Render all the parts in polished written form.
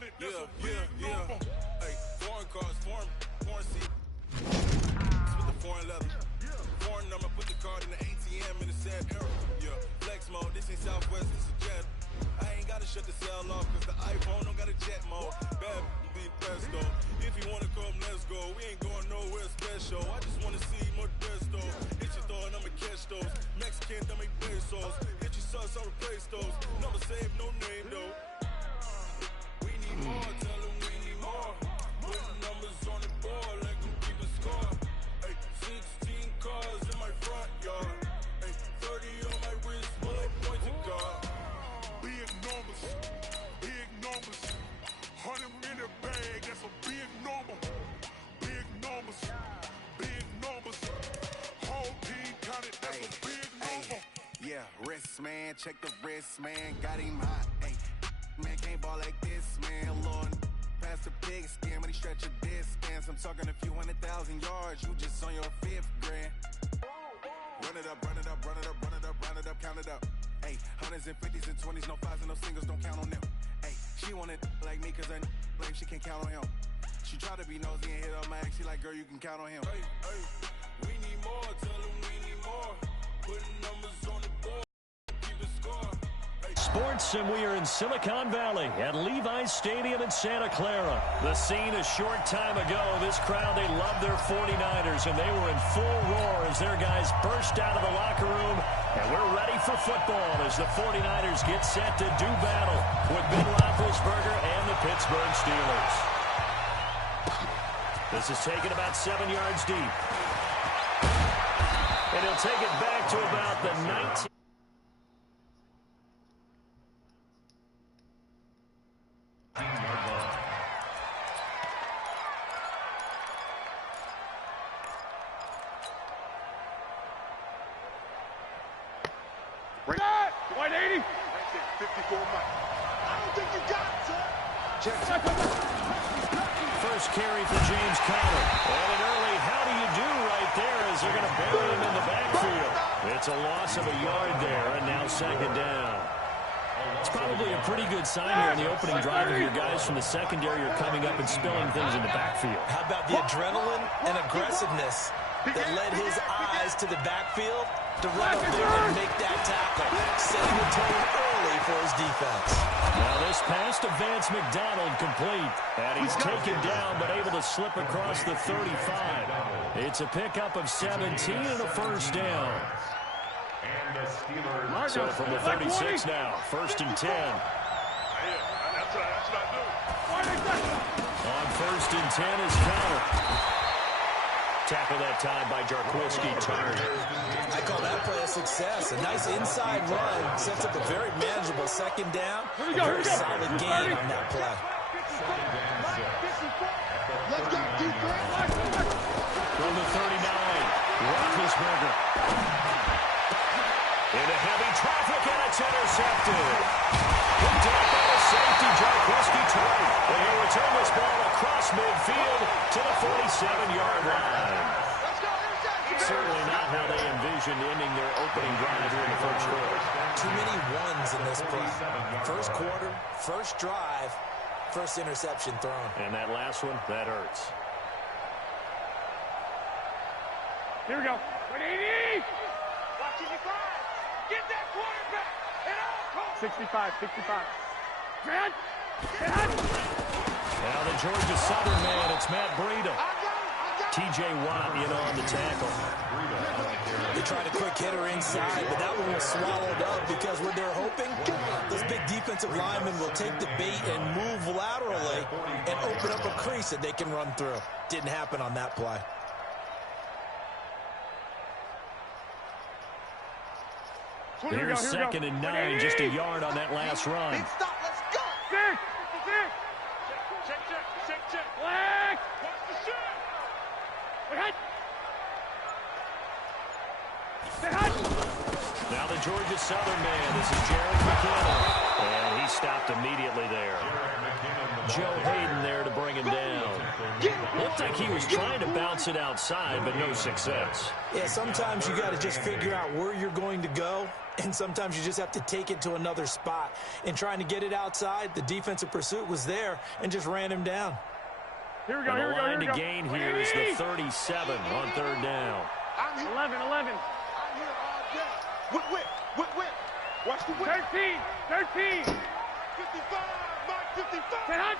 Yeah. Hey, foreign cars, foreign seat. With the foreign leather. Foreign number, put the card in the ATM in the sad era. Yeah, flex mode, this ain't Southwest, this is jet. I ain't gotta shut the cell off, cause the iPhone don't got a jet mode. Bad be best though. If you wanna come, let's go. We ain't going nowhere special. I just wanna see more desto. Hit your throw and I'ma catch those. Mexican, don't make pesos. Hit your sauce, I'll replace those. Never save, no name though. We need more, tell them we need more. Put numbers on the board, like them keep a score. Ay, 16 cars in my front yard. Ay, 30 on my wrist, full of points of God. Big numbers, 100 in the bag, that's a big number. Big numbers, whole team counted, that's a big number. Yeah, wrist man, check the wrist man, got him hot. Ay, man can't ball like this, man. Lord, past the pig skin when he stretch a distance. I'm talking a few 100,000 yards, you just on your 5th grand. Run it up, count it up. Ay, hundreds and 50s and 20s, no 5s and no singles, don't count on them. Ay, she want it like me, cause I blame she can't count on him. She try to be nosy and hit up my ex, she like, girl, you can count on him. Hey, we need more, tell them we need more. Putting numbers on the board, keep a score. Sports, and we are in Silicon Valley at Levi's Stadium in Santa Clara. The scene a short time ago. This crowd, they love their 49ers, and they were in full roar as their guys burst out of the locker room. And we're ready for football as the 49ers get set to do battle with Ben Roethlisberger and the Pittsburgh Steelers. This is taken about 7 yards deep. And he'll take it back to about the 19. Bring that! 180! 54 miles. I don't think you got it, sir. Check. First carry for James Conner. And an early how do you do right there as they're going to bury him in the backfield. It's a loss of a yard there, and now second down. It's probably a pretty good sign here in the opening drive of your guys from the secondary are coming up and spilling things in the backfield. How about the adrenaline and aggressiveness that led his eyes to the backfield to run up there and make that tackle, setting the tone early for his defense. Now this pass to Vance McDonald complete, and he's taken down but able to slip across the 35. It's a pickup of 17 and a first down. So from the 36 now, first and 10. That's what I do. On first and 10 is Conner. Tackle that time by Jarquiski Turner. I call that play a success. A nice inside run sets up a very manageable second down. A very solid gain on that play. Let's go, defense. From the 39, Roethlisberger. Into heavy traffic, and it's intercepted. Picked up by the safety, Jarquiski Turner. And he'll return this ball across midfield to the 47-yard line. Certainly not how they envisioned ending their opening drive here in the first quarter. Too many ones in this play. First quarter, first drive, first interception thrown. And that last one, that hurts. Here we go. 180! Watch it, get that quarterback! And out! 65. Grant! Now the Georgia Southern man, it's Matt Breida. T.J. Watt in on the tackle. They tried a quick hitter inside, but that one was swallowed up because what they're hoping, those big defensive linemen will take the bait and move laterally and open up a crease that they can run through. Didn't happen on that play. Here's second and 9, just a yard on that last run. Stop, let's go! Check. Black! Watch the shot! Now the Georgia Southern man, this is Jared McKinnon. And he stopped immediately there. Joe Hayden there to bring him down. Looked like he was trying to bounce it outside, but no success. Yeah, sometimes you got to just figure out where you're going to go, and sometimes you just have to take it to another spot. And trying to get it outside, the defensive pursuit was there and just ran him down. Here we go, and the line to gain here is the 37 on third down. 11. I'm here all day. Whip. Watch the whip. 13. 55, Mike, 55. Get hot.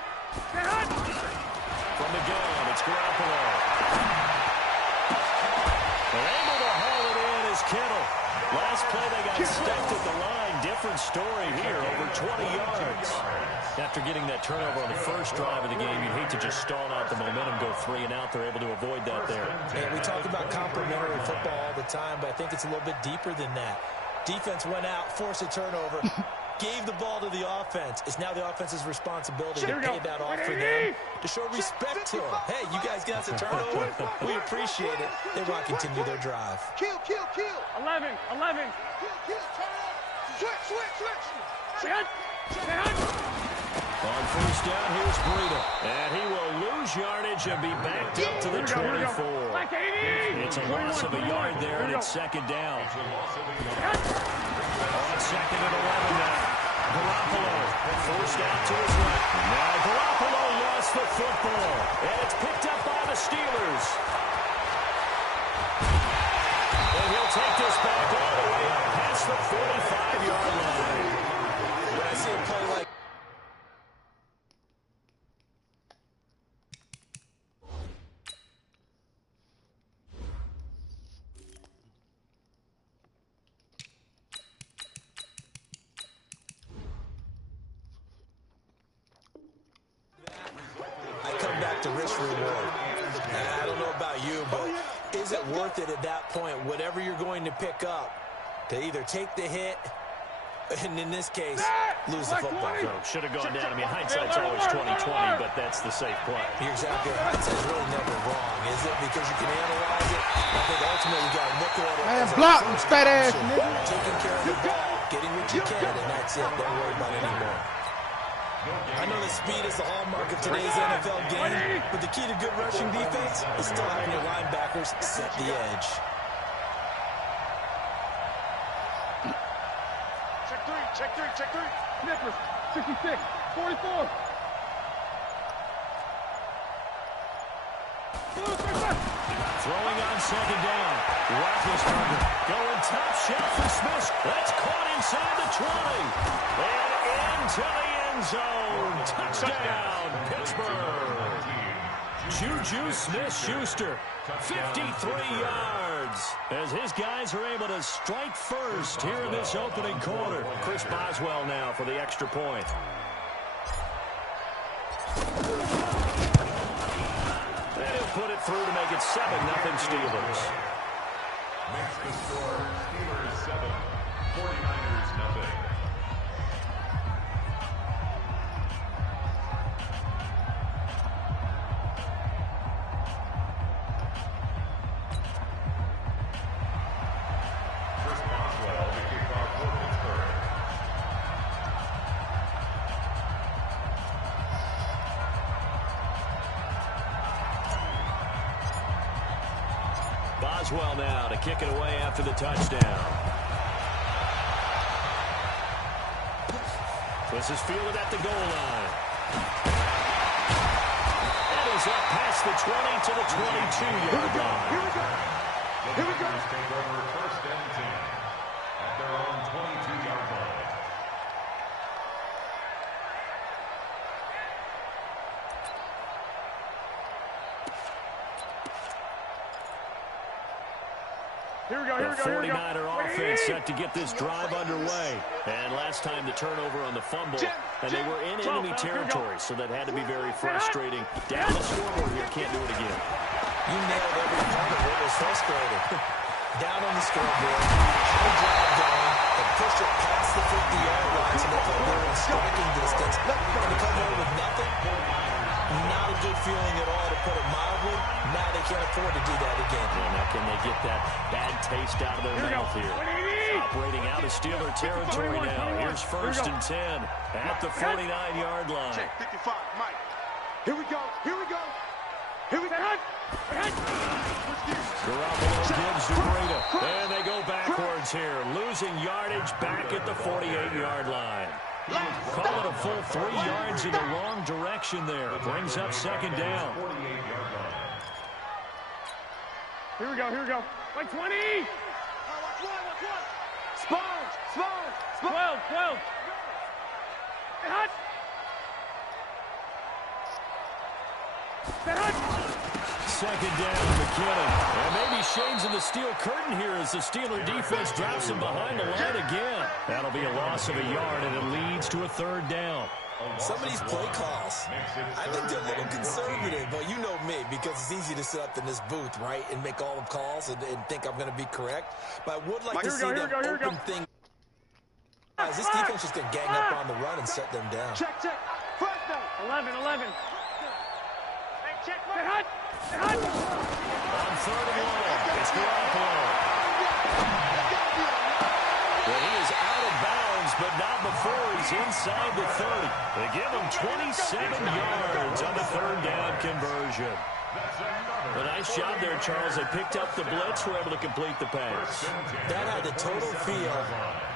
From the gun, it's Garoppolo. They're able to haul it in as Kittle. Last play, they got stuck at the line. Different story here, over 20 yards. After getting that turnover on the first drive of the game, you'd hate to just stall out the momentum, go 3 and out. They're able to avoid that there. And we talk about complementary football all the time, but I think it's a little bit deeper than that. Defense went out, forced a turnover, gave the ball to the offense. It's now the offense's responsibility to pay that off for them, to show respect to them. Hey, you guys got us a turnover. We appreciate it. They want to continue their drive. Kill. 11. Switch. On first down, here's Breida. And he will lose yardage and be backed up to the 24. It's a loss of a yard there, and it's second down. On second and 11 now. Garoppolo forced out to his right. Now Garoppolo lost the football, and it's picked up by the Steelers. And he'll take this back all the way up past the 45-yard line. When I see a play like to risk reward. I don't know about you, but is it worth it at that point, whatever you're going to pick up, to either take the hit, and in this case, lose the football? So should have gone down. I mean, hindsight's always 20/20, but that's the safe play. You're exactly right. Hindsight's really never wrong, is it? Because you can analyze it. I think ultimately you got to look at it. Man, block him, fat ass nigga. Taking care of the ball, getting what you can, and that's it. Don't worry about it anymore. I know that speed is the hallmark of today's NFL game, but the key to good rushing defense is still having your linebackers set the edge. Check three. Nicholas, 66, 44. Throwing on second down. Roethlisberger going top shelf for Smith. That's caught inside the 20. And into the end zone. Touchdown, Pittsburgh. Juju Smith-Schuster, 53 yards. As his guys are able to strike first here in this opening quarter. Chris Boswell now for the extra point. And he'll put it through to make it 7-0 Steelers. Makes the score Steelers 7, 49ers 0. Boswell now to kick it away after the touchdown. This is fielded at the goal line. That is up past the 20 to the 22-yard line. Here we go. Take over first and 10 at their own 22-yard line. The 49er offense set to get this drive underway. And last time the turnover on the fumble, and they were in enemy territory, so that had to be very frustrating. Down the scoreboard here, can't do it again. You nailed every part of what was frustrating. Down on the scoreboard, high drive going, and push it past the 50-yard line so that they were in striking distance, and to come away with nothing. Not a good feeling at all, to put it mildly. Now they can't afford to do that again. Yeah, now can they get that bad taste out of their mouth here? Operating out of Steeler territory now. Here's first and 10 at the 49-yard line. Check 55, Mike. Here we go. Garoppolo gives to Breda. And they go backwards here. Losing yardage back at the 48-yard line. Call it a full 3 yards in the wrong direction there. Brings up second down. Here we go. Like 20. Sponge. 12. Hut. Second down, McKinnon. And maybe shades of the steel curtain here as the Steeler defense drops him behind the line again. That'll be a loss of a yard, and it leads to a third down. Some of these play calls, I think they're a little conservative, but you know me, because it's easy to sit up in this booth, right, and make all the calls and think I'm going to be correct. But I would like to see them open things. This defense is going to gang up on the run and set them down. Check. First down. 11. Hey, check. Hut. On third and long, it's Garoppolo. Well, he is out of bounds, but not before he's inside the 30. They give him 27 yards on the third down conversion. A nice job there, Charles. They picked up the blitz, were able to complete the pass. That had the total feel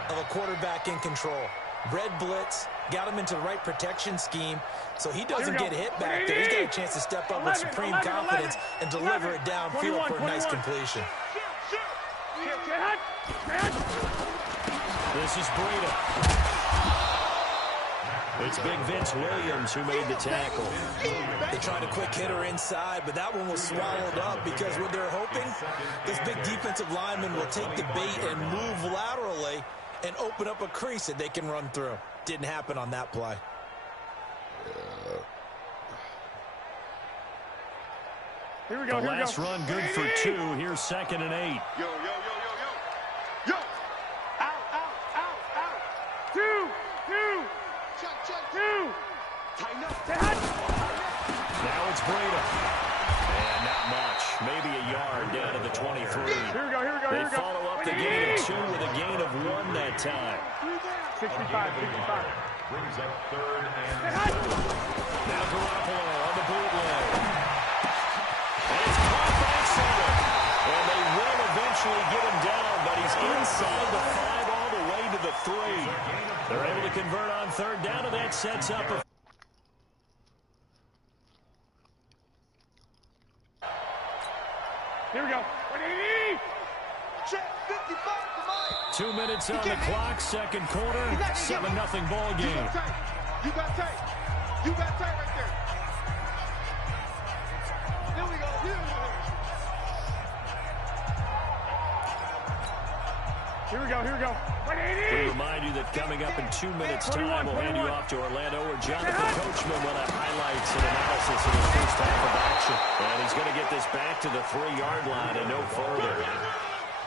of a quarterback in control. Red blitz, got him into the right protection scheme, so he doesn't get hit back there. He's got a chance to step up with supreme confidence and deliver it downfield for a nice completion. This is Breda. It's big Vince Williams who made the tackle. They tried a quick hitter inside, but that one was swallowed up because what they're hoping, this big defensive lineman will take the bait and move laterally and open up a crease that they can run through. Didn't happen on that play. Here we go. The last run good for 2. Here's 2nd and 8. Yo. Out. 2. Check. Tighten up. Now it's Breda. And not much. Maybe a yard down to the 23. Here we go. They follow up the gain of 2 with a gain of 1 that time. 65. Brings up third and Now Garoppolo on the bootleg. And it's caught by center. And they will eventually get him down, but he's inside the 5 all the way to the 3. They're able to convert on third down, and that sets up a... Here we go. 180. Check. 55 to Mike. 2 minutes on the clock, second quarter, 7-0 ball game. You got tight right there. Here we go. Here we go. 180. We remind you that coming up in 2 minutes' time, we'll hand you off to Orlando, where Jonathan Coachman will have highlights and analysis of the first half of action. And he's going to get this back to the 3-yard line and no further.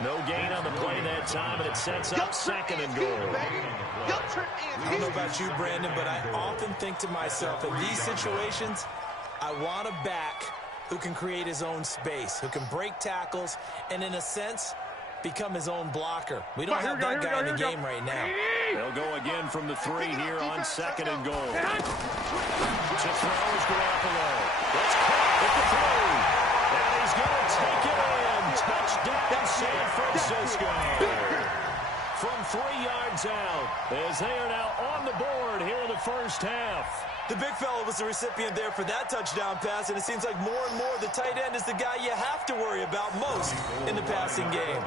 No gain on the play that time, and it sets up 2nd and goal. I don't know about you, Brandon, but I often think to myself, in these situations, I want a back who can create his own space, who can break tackles, and in a sense, become his own blocker. We don't have that guy in the game right now. They'll go again from the 3 here on 2nd and goal. To throw is Garoppolo. That's caught at the 3. And he's going to take it in. Touchdown, San Francisco. From 3 yards out, as they are now on the board here in the first half. The big fella was the recipient there for that touchdown pass, and it seems like more and more the tight end is the guy you have to worry about most in the passing game.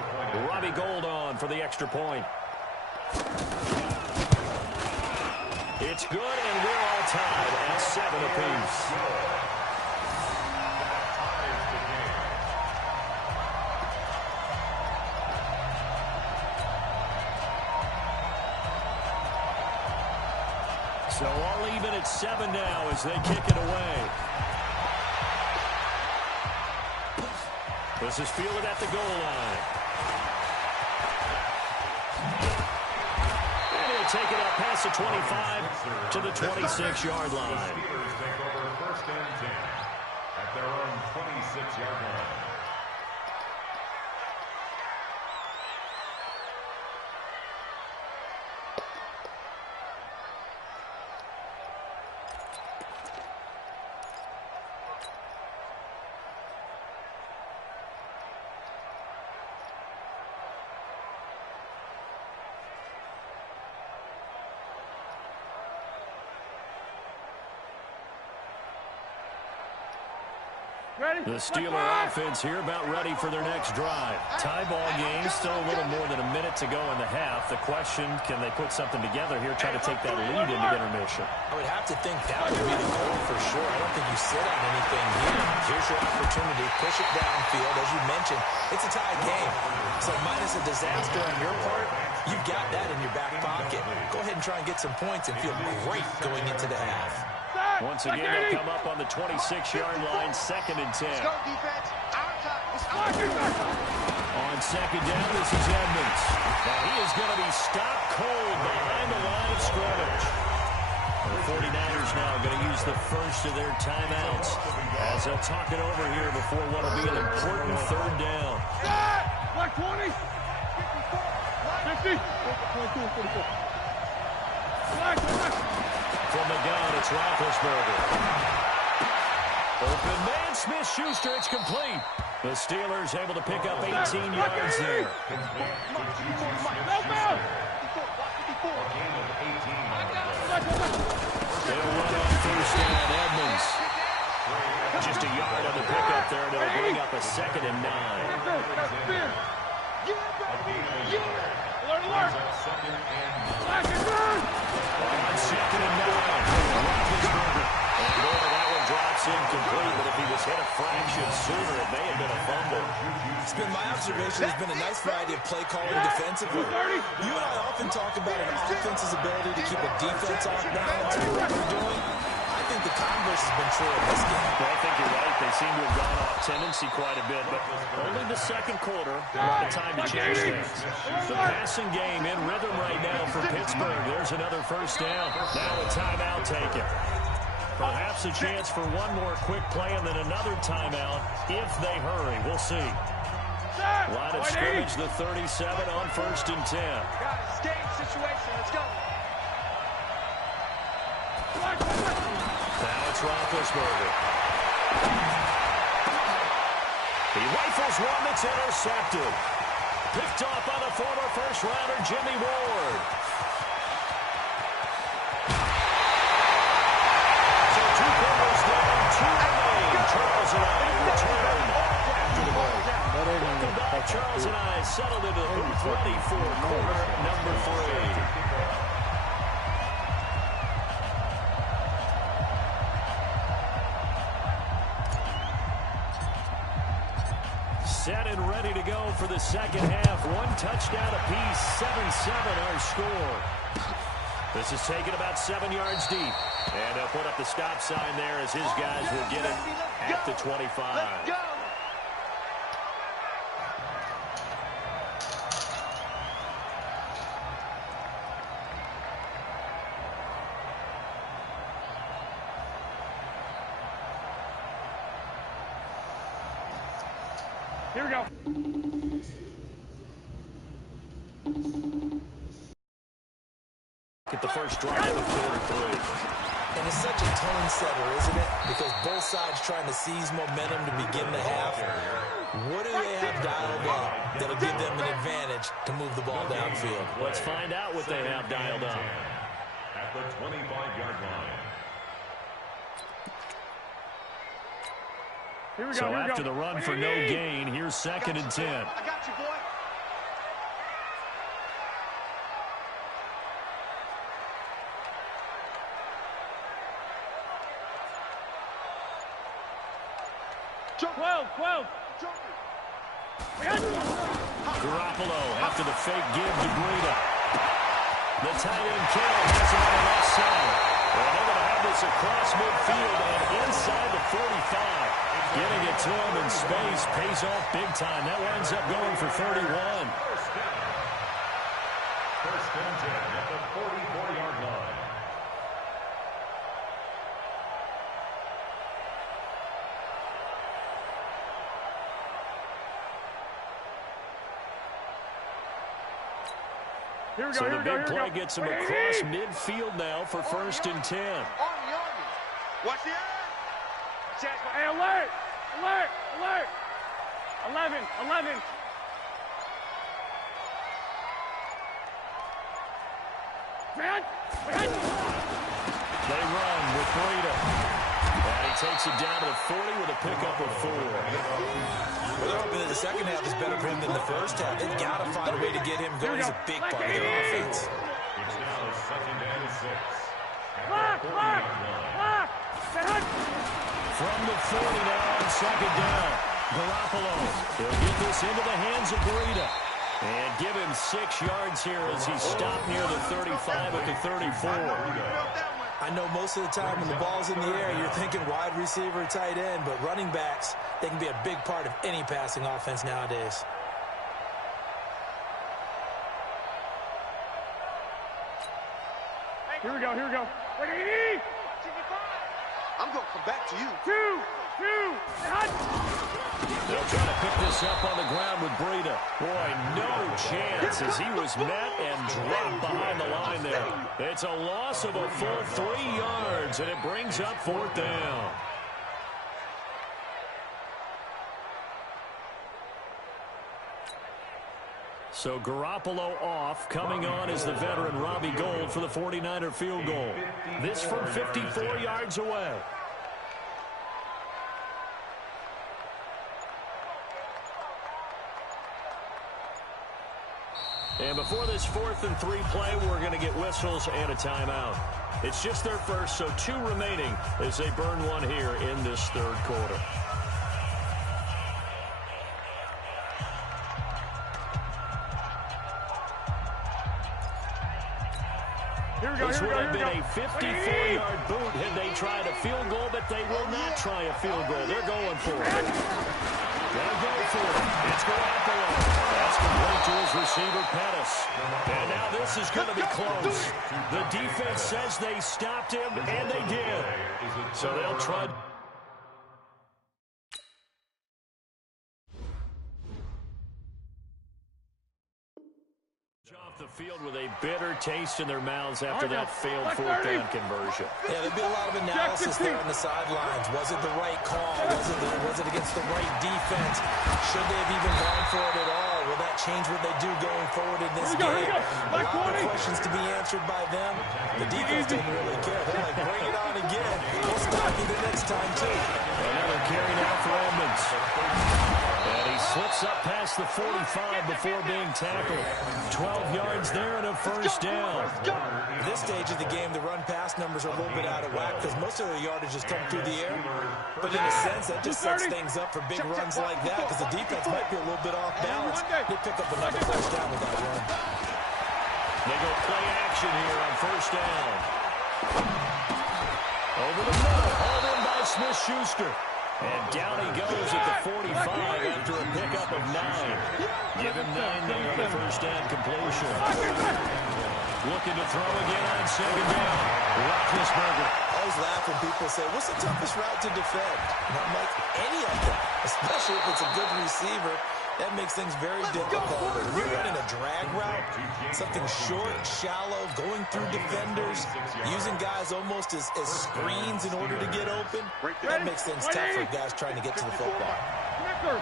Robbie Gould on for the extra point. It's good, and we're all tied at 7 apiece. So all even at 7 now as they kick it away. This is fielded at the goal line. And he'll take it up past the 25 to the 26-yard line. Steelers take over 1st and 10 at their own 26-yard line. The Steeler offense here about ready for their next drive. Tie ball game, still a little more than a minute to go in the half. The question, can they put something together here, try to take that lead into intermission? I would have to think that would be the goal for sure. I don't think you sit on anything here. Here's your opportunity. Push it downfield. As you mentioned, it's a tie game. So minus a disaster on your part, you've got that in your back pocket. Go ahead and try and get some points and feel great going into the half. Once again, they'll come up on the 26-yard line, 2nd and 10. Let's go, defense. Our time. On 2nd down, this is Edmonds. Now he is going to be stopped cold behind the line of scrimmage. The 49ers now going to use the first of their timeouts as they'll talk it over here before what will be an important 3rd down. Black 20. 50. 22, 44. From the gun, it's Roethlisberger. Open man, Smith-Schuster, it's complete. The Steelers able to pick up 18 yards there. They'll run on 1st down, Edmonds. Just a yard on the pickup there, and it'll bring up a 2nd and 9. Alert. On 2nd and 9, Roethlisberger. And boy, that one drops incomplete, but if he was hit a fraction sooner, it may have been a fumble. It's been my observation. There's been a nice variety of play calling defensively. You and I often talk about an offense's ability to keep a defense off balance and what they're doing. I think the converse has been true in this game. Well, I think you're right. They seem to have gone off tendency quite a bit, but only the 2nd quarter, a lot of time to change things. The passing game in rhythm right now for Pittsburgh. There's another 1st down. Now a timeout taken. Perhaps a chance for one more quick play and then another timeout if they hurry. We'll see. Line of scrimmage, the 37 on 1st and 10. Game situation. Let's go. Now it's Roethlisberger. He rifles one that's intercepted. Picked off by the former first-rounder Jimmy Ward. So 2 quarters down, 2 remain. Charles and I return after the break. Welcome back. Charles and I settled into the booth ready for quarter number 3. Set and ready to go for the 2nd half. 1 touchdown apiece, 7-7 our score. This is taken about 7 yards deep. And they'll put up the stop sign there as his guys will get it at the 25. Let's go. Here we go. At the first drive of quarter 3. And it's such a tone setter, isn't it? Because both sides trying to seize momentum to begin the half. What do they have dialed up that'll give them an advantage to move the ball downfield? Let's find out what they have dialed up. At the 25-yard line. Here we go. So Here we after go. the run for no gain, here's 2nd and 10. I got you, boy. Jump. 12. Garoppolo after the fake give to Breida. The tight end Kittle has him on the left side. Well, they're going to have this across midfield and inside the 45. Getting it to him in space pays off big time. That winds up going for 31. First and 10 at the 44-yard line. Here we go. So Here the we go. big Here we play go. gets him across midfield now for 1st and 10. Watch the eye. Hey, alert! 11. Man! They run with Breida. And he takes it down to the 40 with a pickup of 4. Well, they're hoping that the second half is better for him than the first half. They've got to find a way to get him going. He's a big part of their offense. It's now 2nd and 6. From the 40 now on 2nd down. Garoppolo, he'll get this into the hands of Breida. And give him 6 yards here as he stopped near the 35 at the 34. I know most of the time when the ball's in the air, you're thinking wide receiver, tight end, but running backs, they can be a big part of any passing offense nowadays. Here we go. I'm going to come back to you. 2, hut. They'll try to pick this up on the ground with Breida. Boy, no chance as he was met and dropped behind the line there. It's a loss of a full 3 yards, and it brings up 4th down. So Garoppolo off. Coming on is the veteran Robbie Gould for the 49er field goal. This from 54 yards away. And before this 4th and 3 play, we're going to get whistles and a timeout. It's just their first, so 2 remaining as they burn one here in this 3rd quarter. This would have been a 54-yard boot had they tried a field goal, but they will not try a field goal. They're going for it. They'll go for it. It's Garoppolo. That's complete to his receiver, Pettis. And now this is going to be close. The defense says they stopped him, and they did. So they'll try. Off the field with a bitter taste in their mouths after that failed 4th down conversion. Yeah, there'll be a lot of analysis there on the sidelines. Was it the right call? Was it against the right defense? Should they have even gone for it at all? Will that change what they do going forward in this game? A lot of questions to be answered by them. The defense didn't really care. They're like, bring it on again. We'll stop you the next time, too. Another carry now for Edmonds. And he slips up past the 45 before being tackled. 12 yards there and a 1st down. At this stage of the game, the run-pass numbers are a little bit out of whack because most of the yardage has come through the air. But in a sense, that just sets things up for big runs like that because the defense might be a little bit off balance. They pick up another 1st down with that run. They go play action here on 1st down. Over the middle, hauled in by Smith-Schuster. And down he goes at the 45 after a pickup of 9. Give him 9 there on the 1st down completion. Looking to throw again on 2nd down. Roethlisberger. I always laugh when people say, what's the toughest route to defend? And I'm like, any of them, especially if it's a good receiver. That makes things very difficult. But if you're running a drag route, something short, shallow, going through defenders, using guys almost as screens in order to get open, that makes things tough for guys trying to get to the football. From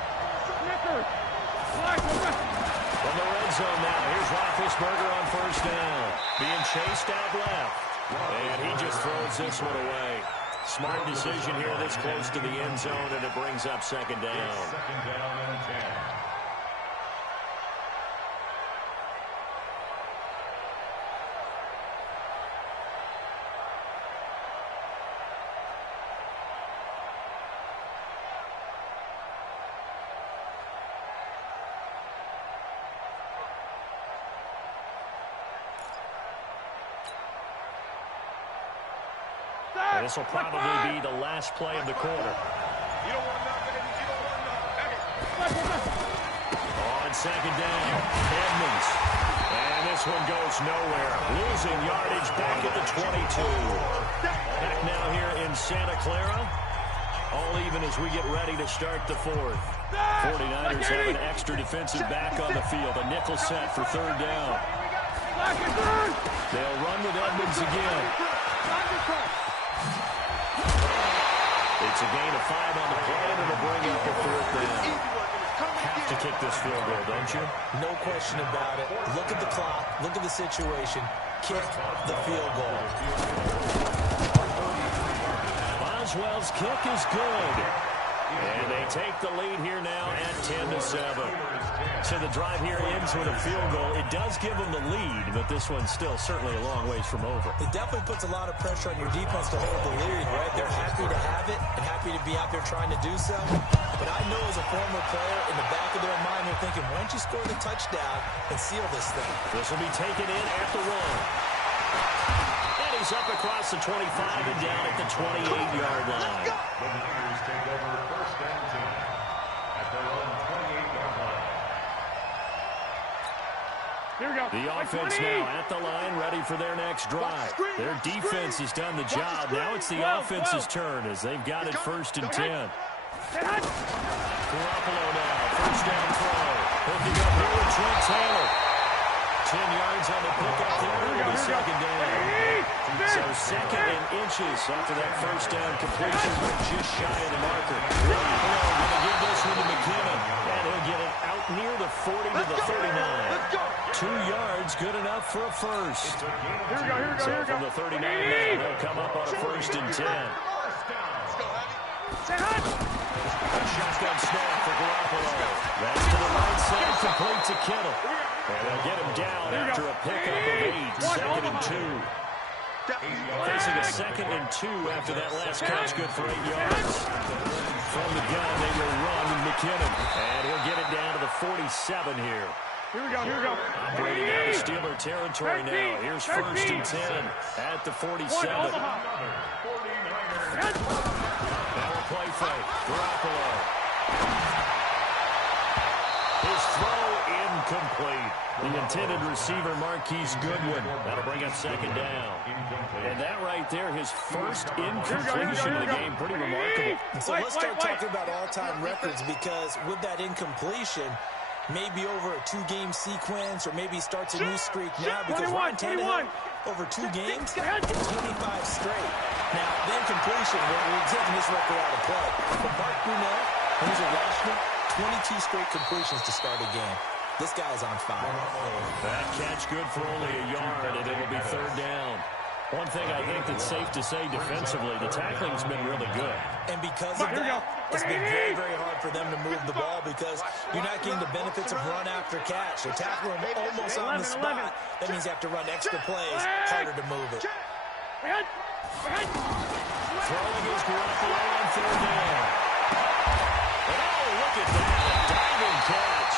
the red zone now, here's Roethlisberger on 1st down. Being chased out left. And he just throws this one away. Smart decision here this close to the end zone, and it brings up 2nd down. 2nd down and 10. And this will probably be the last play of the quarter. You don't want nothing. You don't want nothing. On 2nd down, Edmonds. And this one goes nowhere. Losing yardage back at the 22. Back now here in Santa Clara. All even as we get ready to start the 4th. 49ers have an extra defensive back on the field. A nickel set for 3rd down. They'll run with Edmonds again. It's a gain of 5 on the play, and it'll bring up a 4th down. Have to kick this field goal, don't you? No question about it. Look at the clock. Look at the situation. Kick the field goal. Boswell's kick is good. And they take the lead here now at 10-7. So the drive here ends with a field goal. It does give them the lead, but this one's still certainly a long ways from over. It definitely puts a lot of pressure on your defense to hold the lead, right? They're happy to have it and happy to be out there trying to do so. But I know as a former player, in the back of their mind, they're thinking, why don't you score the touchdown and seal this thing? This will be taken in at the 1. And he's up across the 25 and down at the 28-yard line. The Niners take over first and 10 at their own 28-yard line. Here we go. The offense now at the line, ready for their next drive. Their defense has done the job. Now it's the offense's turn as they've got it first and 10. Garoppolo now, first down throw. Hooking up here with Trent Taylor. 10 yards on the pickup there. It'll be second down. So second and inches after that first down completion. Just shy of the marker. Garoppolo going to give this one to McKinnon. And he'll get it out near the 40 to the 39. 2 yards, good enough for a first. Here we go. So from the 39 now, they'll come up on a first and 10. A shotgun snap for Garoppolo. That's to the right side, complete to Kittle. And they'll get him down after a pickup of 8, second and 2. Facing a second and 2 after that last catch, good for 8 yards. From the gun, they will run McKinnon. And he'll get it down to the 47 here. Here we go. Operating out of Steeler territory now. Here's first and 10 at the 47. Now a play fake. Garoppolo. His throw incomplete. The intended receiver, Marquise Goodwin. That'll bring up second down. And that right there, his first incompletion of the game. Pretty remarkable. So let's start talking about all-time records, because with that incompletion, maybe over a 2-game sequence, or maybe starts a new streak now, because Ryan Tannehill, over 2 games, hit 25 straight. Now, the incompletion, we're taking this record out of play. But Mark Brunell, who's a Washington, 22 straight completions to start a game. This guy's on fire. That catch good for only a yard, and it'll be third down. One thing I think that's safe to say defensively, the tackling's been really good. And because of that, it's been very, very hard for them to move the ball, because you're not getting the benefits of run after catch. They're tackling almost on the spot. That means you have to run extra plays, harder to move it. Throwing his Garoppolo on third down. And oh, look at that, a diving catch.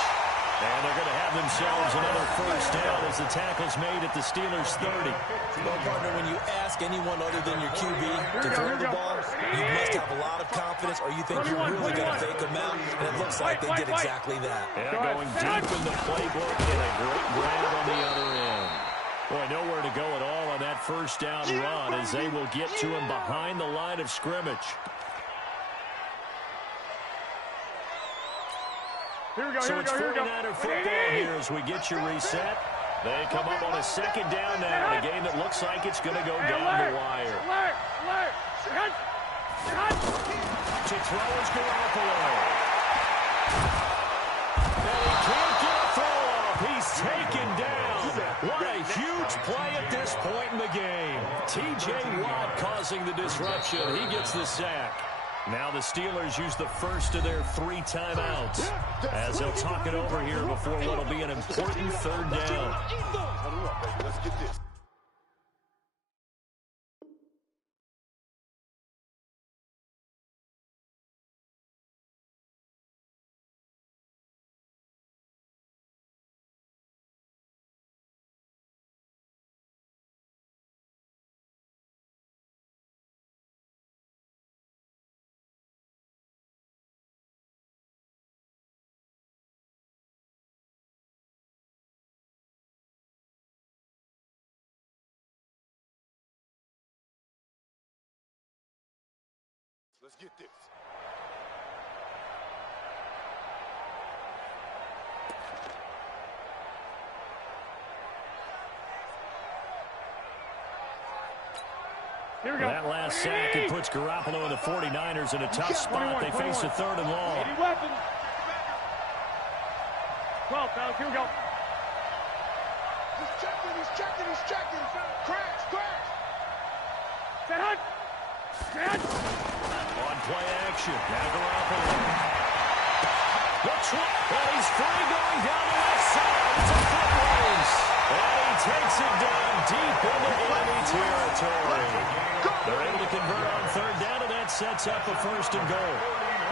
And they're going to have themselves another first down as the tackle's made at the Steelers' 30. Well, partner, when you ask anyone other than your QB to throw the ball, you must have a lot of confidence, or you think you're really going to fake them out, and it looks like they did exactly that. Yeah, going deep in the playbook and a great grab on the other end. Boy, nowhere to go at all on that first down run as they will get to him behind the line of scrimmage. So it's 49er football here as we get you reset. They come up on a second down now in a game that looks like it's going to go down the wire. To throw is Garoppolo. And he can't get a throw off. He's taken down. What a huge play at this point in the game. T.J. Watt causing the disruption. He gets the sack. Now the Steelers use the first of their 3 timeouts as they'll talk it over here before what will be an important third down. Let's get this. Let's get this. Here we go. That last sack, it puts Garoppolo and the 49ers in a tough spot. They face a third and long. 12, fellas, here we go. He's checking. Crash. Set hunt. action. Now Garoppolo. And he's free going down the left side. It's a foot race. And he takes it down deep into enemy territory. They're able to convert on third down, and that sets up a 1st and goal.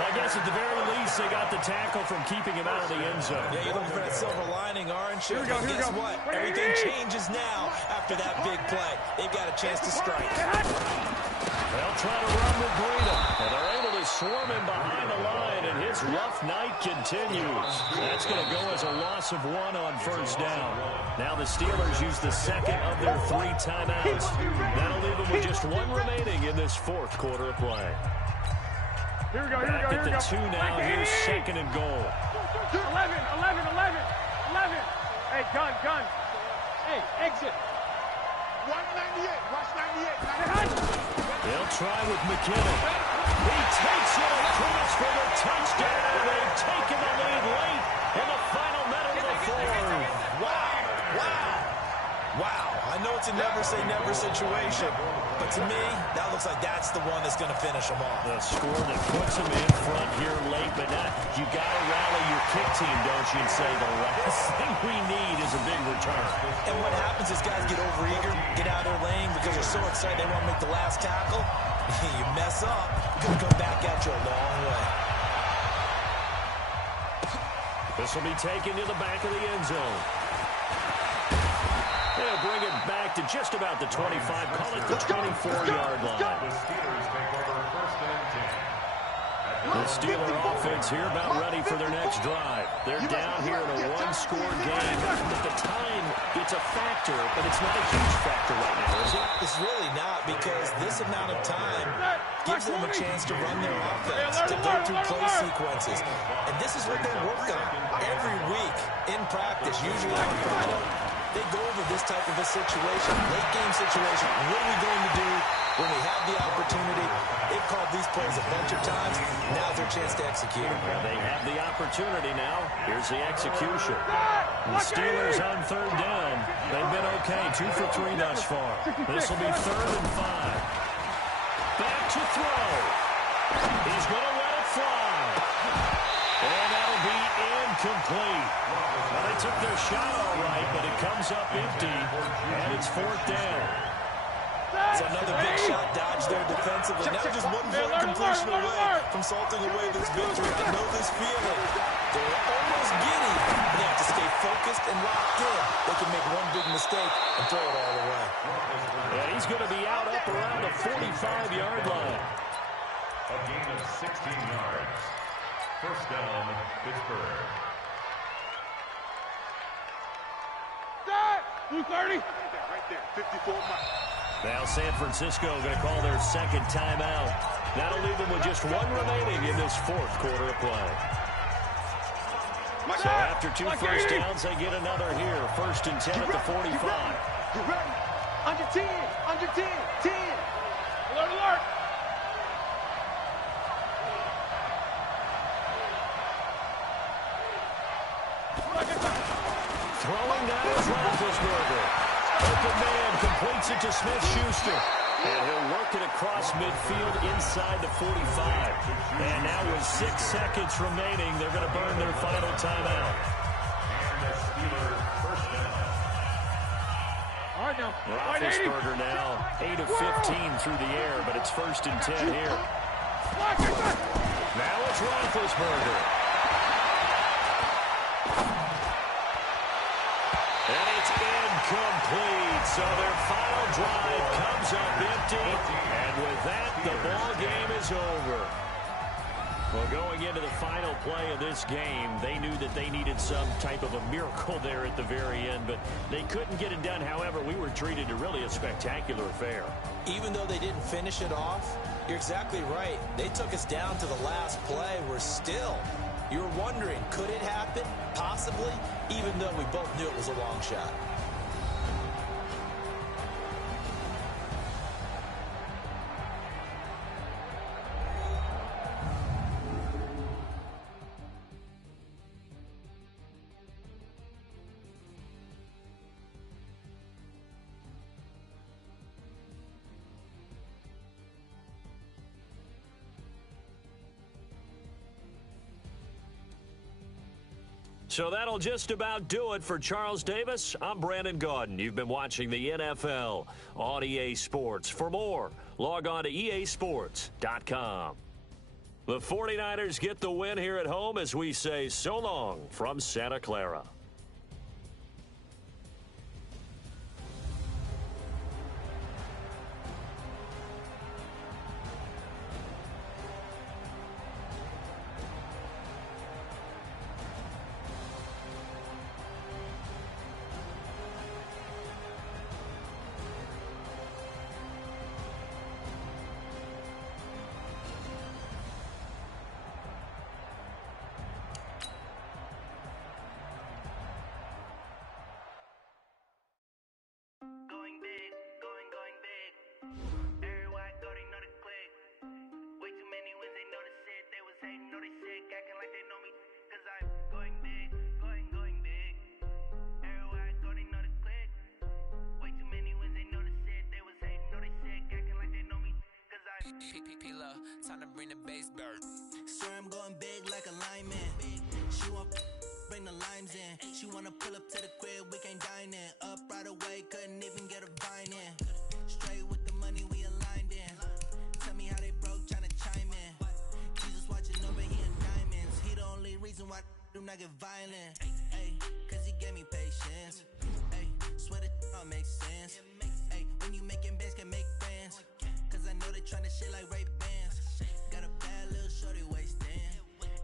I guess at the very least, they got the tackle from keeping him out of the end zone. Yeah, you're looking for that silver lining, aren't you? Here we go. Guess what? Everything changes now after that big play. They've got a chance to strike. They'll try to run with Breida, and they're able to swarm him behind the line, and his rough night continues. That's going to go as a loss of 1 on 1st down. Now the Steelers use the 2nd of their 3 timeouts. That'll leave them with just 1 remaining in this 4th quarter of play. Here we go. Back at the 2 now. Here's 2nd and goal. 11. Hey, gun. Hey, exit. 198. Watch 98. They'll try with McKinnon. He takes it across for the touchdown. They've taken the lead late in the final minute of the 4th. Wow. I know it's a never-say-never situation, but to me, that looks like that's the one that's going to finish them off. The score that puts them in front here late, but not. You got to rally your kick team, don't you, and say the last thing we need is a big return. And what happens is guys get overeager, get out of their lane because they're so excited they want to make the last tackle. You mess up, it could come back at you a long way. This will be taken to the back of the end zone. They'll bring it back to just about the 25, call it the 24-yard line. The Steelers take over 1st and 10. The Steeler offense here about ready for their next drive. They're down here in a 1-score game. At the time, it's a factor, but it's not a huge factor right now, is it? It's really not, because this amount of time gives them a chance to run their offense, to go through play sequences. And this is what they work on every week in practice, usually on Friday. They go over this type of a situation, late game situation. What are we going to do when we have the opportunity? They've called these plays a bunch of times. Now's their chance to execute. Well, they have the opportunity now. Here's the execution. The Steelers on third down. They've been okay, 2 for 3 thus far. This will be 3rd and 5. Back to throw. He's going to let it fly. And that'll be incomplete. Well, they took their shot all right, but it comes up empty, and it's 4th down. It's another big shot dodge there defensively. Now just one more completion away from salting away this victory. I know this feeling. They're almost giddy, but they have to stay focused and locked in. They can make one big mistake and throw it all away. And he's going to be out up around the 45-yard line. A gain of 16 yards. 1st down, Pittsburgh. 230. Right there, 54 miles. Now San Francisco going to call their 2nd timeout. That'll leave them with just 1 remaining in this 4th quarter of play. So after 2 first downs, they get another here. 1st and 10 at the 45. You ready? Under 10. 10. Alert. Throwing down is Roethlisberger. Open man completes it to Smith-Schuster. And he'll work it across midfield inside the 45. And now with 6 seconds remaining, they're going to burn their final timeout. And the Steelers 1st down. All right, now. Roethlisberger now 8 of 15 through the air, but it's 1st and 10 here. Now it's Roethlisberger. And it's incomplete. So their final drive comes up empty. And with that, the ball game is over. Well, going into the final play of this game, they knew that they needed some type of a miracle there at the very end, but they couldn't get it done. However, we were treated to really a spectacular affair. Even though they didn't finish it off, you're exactly right. They took us down to the last play. We're still, you were wondering, could it happen? Possibly, even though we both knew it was a long shot. So that'll just about do it for Charles Davis. I'm Brandon Gaudin. You've been watching the NFL on EA Sports. For more, log on to easports.com. The 49ers get the win here at home as we say so long from Santa Clara. Time to bring the bass bird. Swear I'm going big like a lineman. She want bring the limes in. She wanna pull up to the crib, we can't dine in. Up right away, couldn't even get a vine in. Straight with the money we aligned in. Tell me how they broke, tryna chime in. Jesus watching over, he in diamonds. He the only reason why do not get violent. Ay, cause he gave me patience. Ay, swear that all makes sense. Ay, when you making bands, can make friends. Cause I know they tryna shit like Ray Bans. Got a bad little shorty wasting.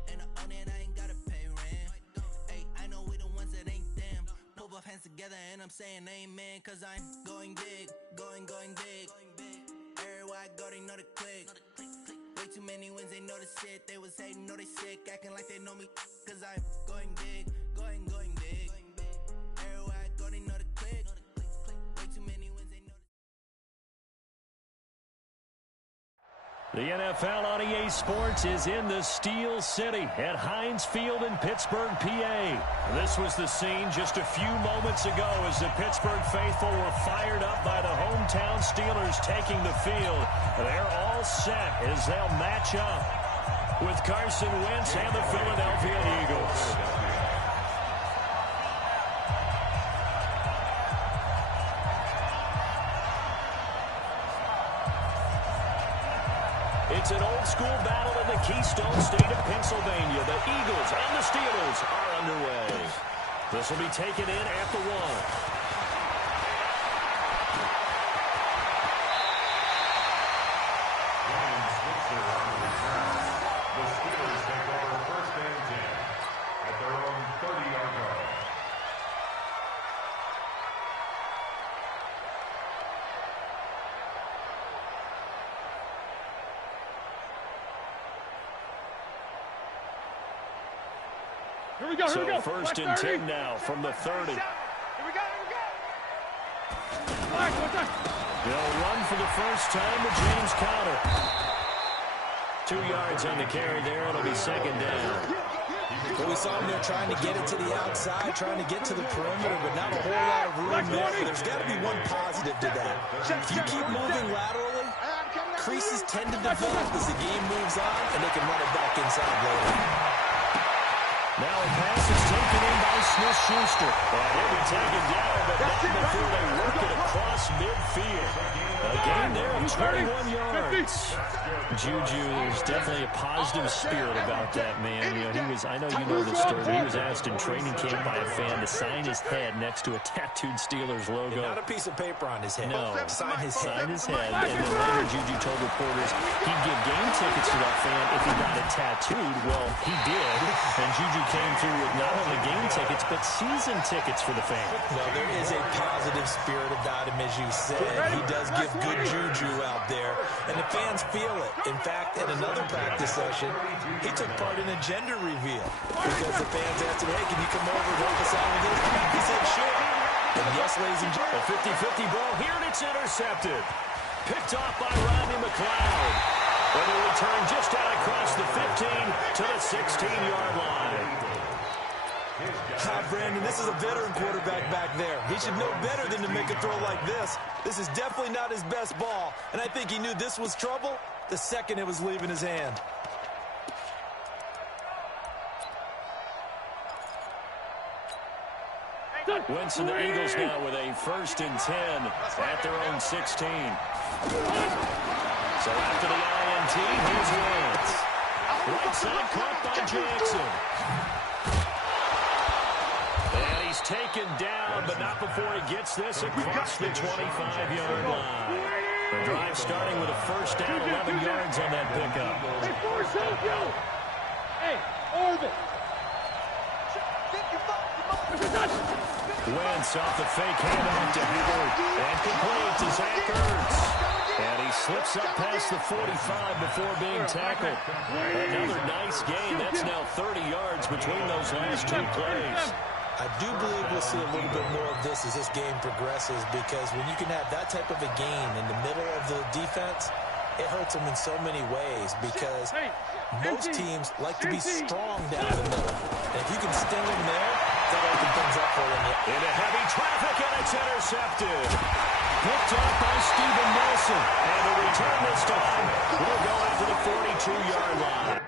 And I own it, I ain't gotta pay rent. Ay, I know we the ones that ain't them. Move our hands together and I'm saying amen. Cause I'm going big, going big. Everywhere I go, they know the click. Way too many wins, they know the shit. They was hating, know they sick, acting like they know me. Cause I'm going big, going big. Everywhere I go, they know the click. Way too many wins, they know the The NFL on EA Sports is in the Steel City at Heinz Field in Pittsburgh, PA. This was the scene just a few moments ago as the Pittsburgh faithful were fired up by the hometown Steelers taking the field. They're all set as they'll match up with Carson Wentz and the Philadelphia Eagles. It's an old-school battle in the Keystone State of Pennsylvania. The Eagles and the Steelers are underway. This will be taken in at the 1. The Steelers take over 1st and 10 at their own 30-yard line. Here we go, so here we go. 1st and 10 now from the 30. Here we go. All right, They'll run for the first time with James Conner. 2 yards on the carry there. It'll be 2nd down. Well, we saw him there trying to get it to the outside, trying to get to the perimeter, but not a whole lot of room there. There's got to be one positive to that. If you keep moving laterally, creases tend to develop as the game moves on, and they can run it back inside later. Now a pass is taken in by Smith-Schuster. He'll be taken down, but not before they work it across midfield. A gain there of 21 yards. Juju, there's definitely a positive spirit about that man. You know, I know you know this story, but he was asked in training camp by a fan to sign his head next to a tattooed Steelers logo. And not a piece of paper on his head. No. Sign his head. And then later Juju told reporters he'd give game tickets to that fan if he got it tattooed. Well, he did. And Juju came through with not only game tickets, but season tickets for the fan. Well, there is a positive spirit about him, as you said. He does give good juju out there, and the fans feel it. In fact, at another practice session, he took part in a gender reveal because the fans asked him, hey, can you come over and help us out with this? He said, sure. And yes, ladies and gentlemen. A 50-50 ball here, and it's intercepted. Picked off by Rodney McLeod. But a return just out across the 15 to the 16-yard line. Brandon, this is a veteran quarterback back there. He should know better than to make a throw like this. This is definitely not his best ball, and I think he knew this was trouble the second it was leaving his hand. Wentz and the Eagles now with a 1st and 10 at their own 16. So after the INT, here's Wentz. Right side caught by Jackson. And he's taken down, but not before he gets this across the 25-yard line. The drive starting with a 1st down, 11 yards on that pickup. Hey, Orbit. Wentz off the fake handoff to Howard. And complete to Zach Ertz. And he slips up past the 45 before being tackled. Another nice gain. That's now 30 yards between those last 2 plays. I do believe we'll see a little bit more of this as this game progresses, because when you can have that type of a gain in the middle of the defense, it hurts them in so many ways, because most teams like to be strong down the middle. And if you can sting them there, that opens things up for them. Into heavy traffic, and it's intercepted. Picked up by Steven Nelson. And the return this time will go out to the 42-yard line.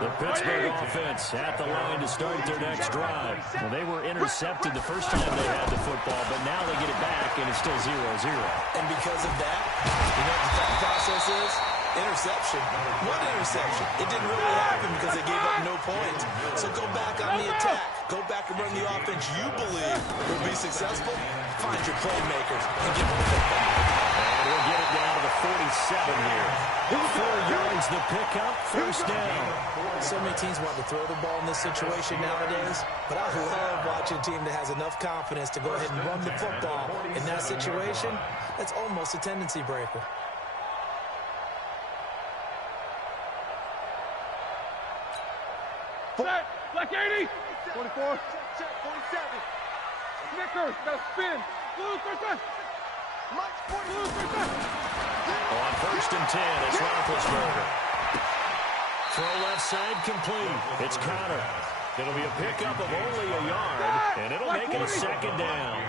The Pittsburgh offense at the line to start their next drive. Well, they were intercepted the first time they had the football, but now they get it back, and it's still 0-0. And because of that, you know what the thought process is? Interception. One interception. It didn't really happen because they gave up no points. So go back on the attack. Go back and run the offense you believe will be successful. Find your playmakers and get them the football. And we'll get it down to the 47 here. 4 yards the pickup, 1st down. So many teams want to throw the ball in this situation nowadays, but I love watching a team that has enough confidence to go ahead and run the football. In that situation, that's almost a tendency breaker. Set. Black 80. 44. Check. 47. Snickers. Got to spin. Blue, first. Mike, 40. Blue, first. On 1st and 10, it's Roethlisberger. Throw left side complete. It's Connor. It'll be a pickup of only a yard, and it'll make it a 2nd down.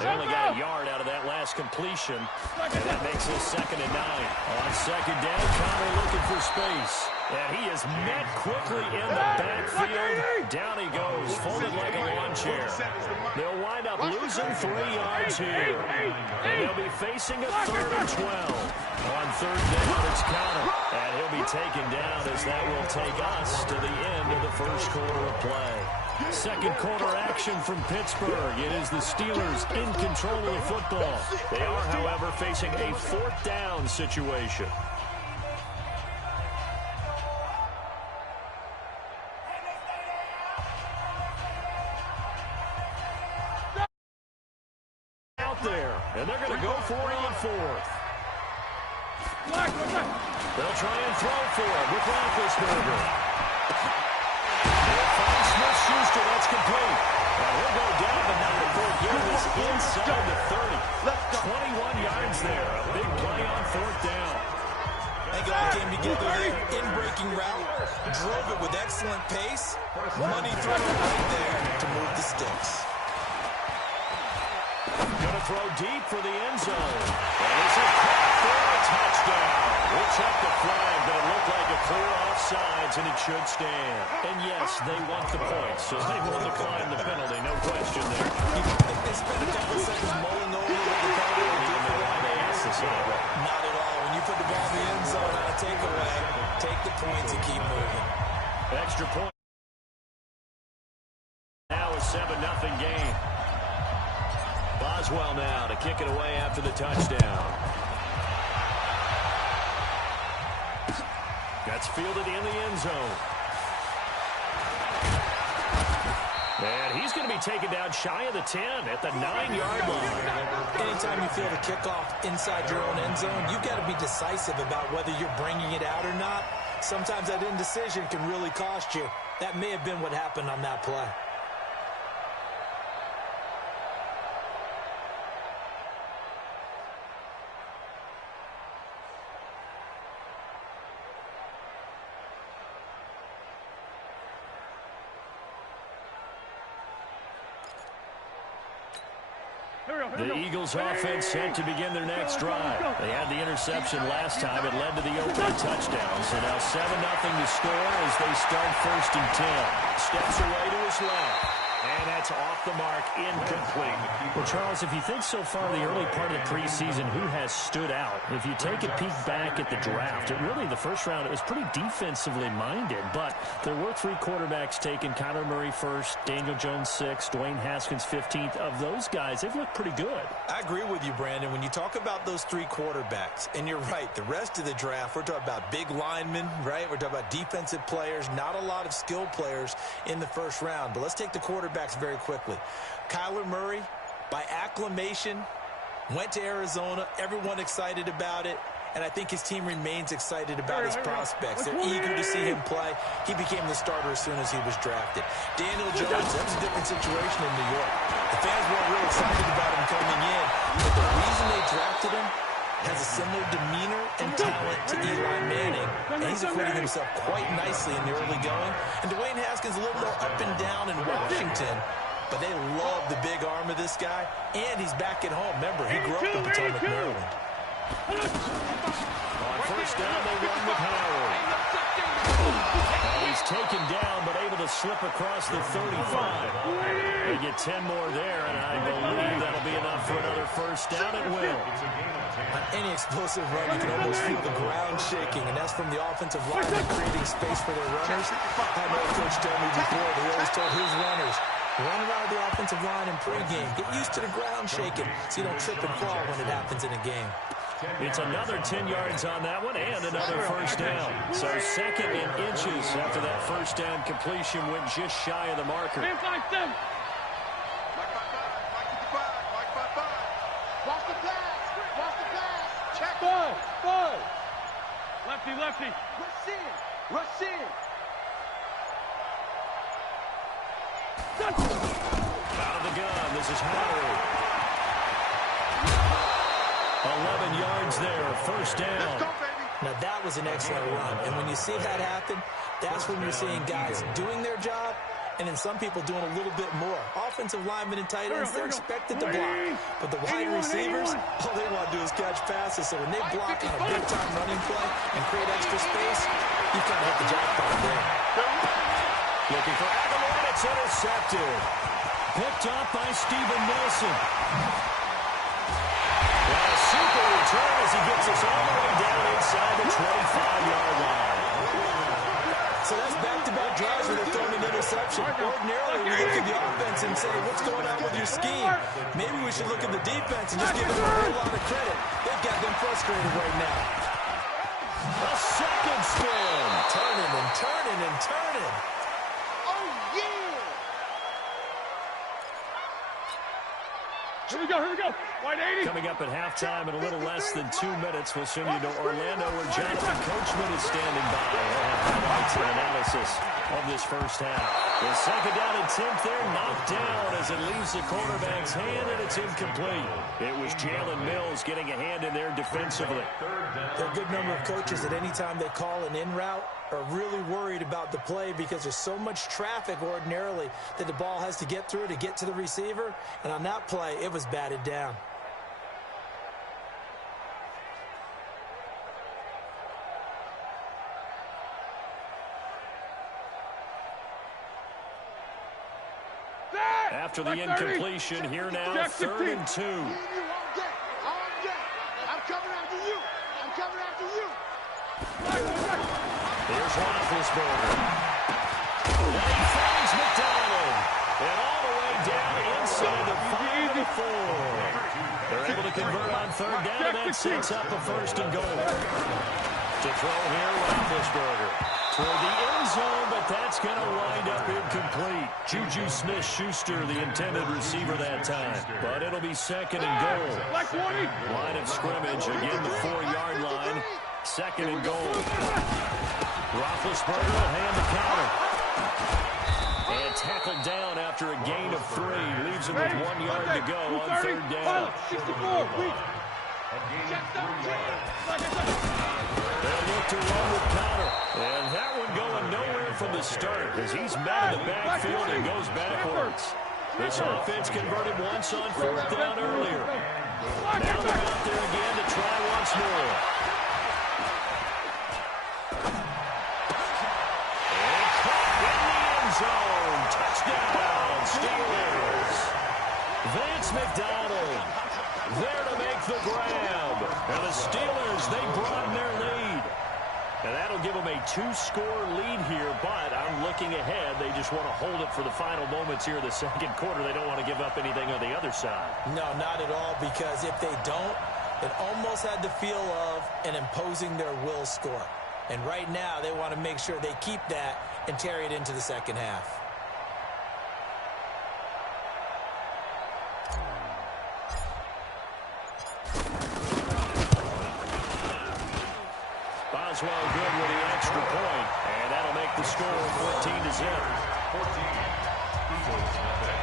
They only got a yard out of that last completion, and that makes it 2nd and 9. On 2nd down, Connor looking for space. And he is met quickly in the backfield. Down he goes, folded like a lawn chair. They'll wind up losing 3 yards here. And they'll be facing a 3rd and 12. On 3rd down, it's Connor. And he'll be taken down as that will take us to the end of the 1st quarter of play. 2nd quarter action from Pittsburgh. It is the Steelers in control of the football. They are, however, facing a 4th down situation. There, and they're going to go for it on 4th. They'll try and throw for it with Roethlisberger. They'll find Smith-Schuster. That's complete. And he'll go down, but not before getting this inside the 30. 21 yards there. A big play on 4th down. They all came together there. In-breaking route. Drove it with excellent pace. Money throw right there to move the sticks. Going to throw deep for the end zone. And it's a caught for a touchdown. We'll check the flag, but it looked like a clear offsides, and it should stand. And yes, they want the points, so they will decline the penalty. No question there. You think they spent a couple seconds mulling over what the penalty would do for why they asked this over? Not at all. When you put the ball in the end zone on a takeaway, take the points and keep moving. Extra point. Now a 7-0 game. does well now to kick it away after the touchdown. That's fielded in the end zone. And he's going to be taken down shy of the 10 at the 9-yard line. Anytime you feel the kickoff inside your own end zone, you've got to be decisive about whether you're bringing it out or not. Sometimes that indecision can really cost you. That may have been what happened on that play. The Eagles offense set to begin their next drive. They had the interception last time. It led to the opening touchdown. So now 7-0 to score as they start 1st and 10. Steps away to his left. And that's off the mark, incomplete. Well, Charles, if you think so far the early part of the preseason, who has stood out? If you take a peek back at the draft, really the first round, it was pretty defensively minded. But there were 3 quarterbacks taken. Kyler Murray first, Daniel Jones 6th, Dwayne Haskins 15th. Of those guys, they've looked pretty good. I agree with you, Brandon. When you talk about those 3 quarterbacks, and you're right, the rest of the draft, we're talking about big linemen, right? We're talking about defensive players, not a lot of skilled players in the first round. But let's take the quarterbacks very quickly. Kyler Murray, by acclamation, went to Arizona. Everyone excited about it. And I think his team remains excited about his prospects. They're eager to see him play. He became the starter as soon as he was drafted. Daniel Jones, that was a different situation in New York. The fans weren't real excited about him coming in. But the reason they drafted him has a similar demeanor and talent to Eli Manning. And he's acquitting himself quite nicely in the early going. And Dwayne Haskins a little more up and down in Washington. But they love the big arm of this guy. And he's back at home. Remember, he grew up in Potomac, Maryland. On 1st down, they run with Howard. He's taken down, but able to slip across the 35. They get 10 more there, and I believe that'll be enough for another 1st down at will. On any explosive run, you can almost feel the ground shaking, and that's from the offensive line creating space for their runners. I know Coach told me before, they always told his runners, run around the offensive line in pregame. Get used to the ground shaking so you don't trip and fall when it happens in a game. It's another 10 yards on that one and another 1st down. So 2nd in inches after that 1st down completion went just shy of the marker. Watch the pass. Watch the pass. Check. Bud. Lefty. Rush in. Out of the gun. This is Howard. 11 yards there, 1st down. Now, that was an excellent run. And when you see that happen, that's when you're seeing guys doing their job and then some people doing a little bit more. Offensive linemen and tight ends, they're expected to block. But the wide receivers, all they want to do is catch passes. So when they block on a big-time running play and create extra space, you kind of hit the jackpot there. Looking for Aguilar, and it's intercepted. Picked up by Steven Nelson. A super return as he gets us all the way down inside the 25-yard line. So that's back-to-back drives where they're throwing an interception. Ordinarily, we look at the offense and say, what's going on with your scheme? Maybe we should look at the defense and just give them a whole lot of credit. They've got them frustrated right now. A second spin. Turning and turning and turning. Oh, yeah! Here we go. Wide 80. Coming up at halftime in a little less than 2 minutes, we'll send you to Orlando where Jonathan Coachman is standing by. We'll have highlights and analysis of this 1st half. The 2nd down and 10th there, knocked down as it leaves the quarterback's hand, and it's incomplete. It was Jalen Mills getting a hand in there defensively. There are a good number of coaches that any time they call an in route are really worried about the play because there's so much traffic ordinarily that the ball has to get through to get to the receiver. And on that play, it was batted down. After the incompletion, here now, 3rd and 2. I'm coming after you. Here's Roethlisberger. And he finds McDonald. And all the way down inside the 5 to 4. it sets up a first and goal. To throw here, Roethlisberger. Toward the end zone, but that's going to wind up incomplete. Juju Smith-Schuster, the intended receiver that time. But it'll be second and goal. Line of scrimmage, again the 4-yard line. Second and goal. Roethlisberger will hand the counter. And tackled down after a gain of 3. Leaves him with 1 yard to go on third down. They'll look to run with Connor. And that one going nowhere from the start as he's met in the backfield and goes backwards. This offense converted once on fourth down earlier. Now they're out there again to try once more. And caught in the end zone. Touchdown, Steelers. Vance McDonald there to make the grab. And the Steelers, they broaden their lead. And that'll give them a 2-score lead here, but I'm looking ahead. They just want to hold it for the final moments here in the second quarter. They don't want to give up anything on the other side. No, not at all, because if they don't, it almost had the feel of an imposing their will score. And right now, they want to make sure they keep that and carry it into the second half. Boswell good with the extra point, and that'll make the score 14-0. 14. Eagles nothing.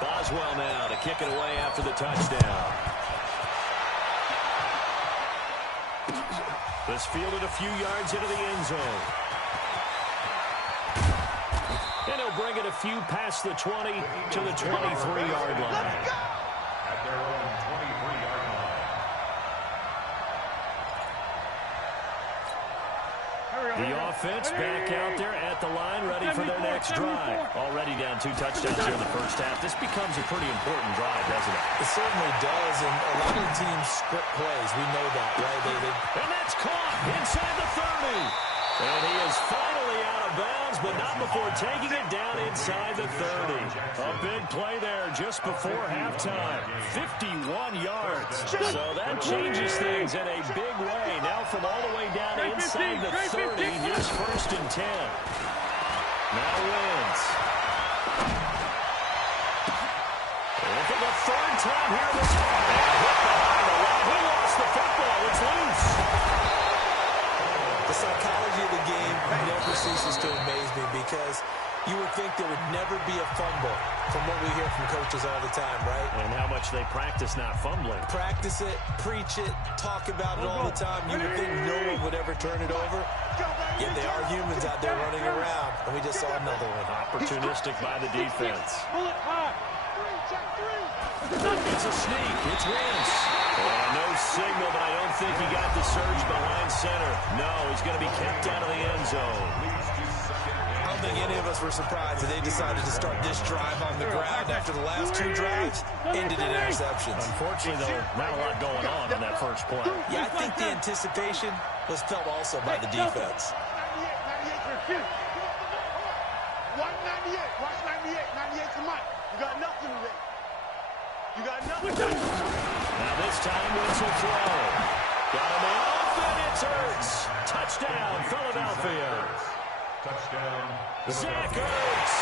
Boswell now to kick it away after the touchdown. This fielded a few yards into the end zone. And he'll bring it a few past the 20 to the 23-yard line. At their own 23-yard line. The offense back out there at the line, ready for their next drive. Already down 2 touchdowns here in the first half. This becomes a pretty important drive, doesn't it? It certainly does, and a lot of the teams script plays. We know that, right, David? And that's caught inside the 30. And he is finally out of bounds, but not before taking it down inside the 30. A big play there just before halftime. 51 yards. So that changes things in a big way. Now from all the way down inside the 30, here's first and 10. Now wins. And for the third time here this half. And hit behind the line. He lost the football. It's loose. The psychology of the game never ceases to amaze me because you would think there would never be a fumble from what we hear from coaches all the time, right? And how much they practice not fumbling. Practice it, preach it, talk about it all the time. You would think no one would ever turn it over. Yet they are humans out there running around, and we just saw another one. Opportunistic by the defense. It's a sneak. It's Wentz. No signal, but I don't think he got the surge behind center. No, he's going to be kept out of the end zone. I don't think any of us were surprised that they decided to start this drive on the ground after the last 2 drives ended in interceptions. Unfortunately, though, not a lot going on that first play. Yeah, I think the anticipation was felt also by the defense. 198. Watch 98. 98 to Mike. You got nothing today. You got nothing. Now this time, Wentz will throw. Got him off, and it's Ertz. Touchdown, Philadelphia. Touchdown. Zach Ertz.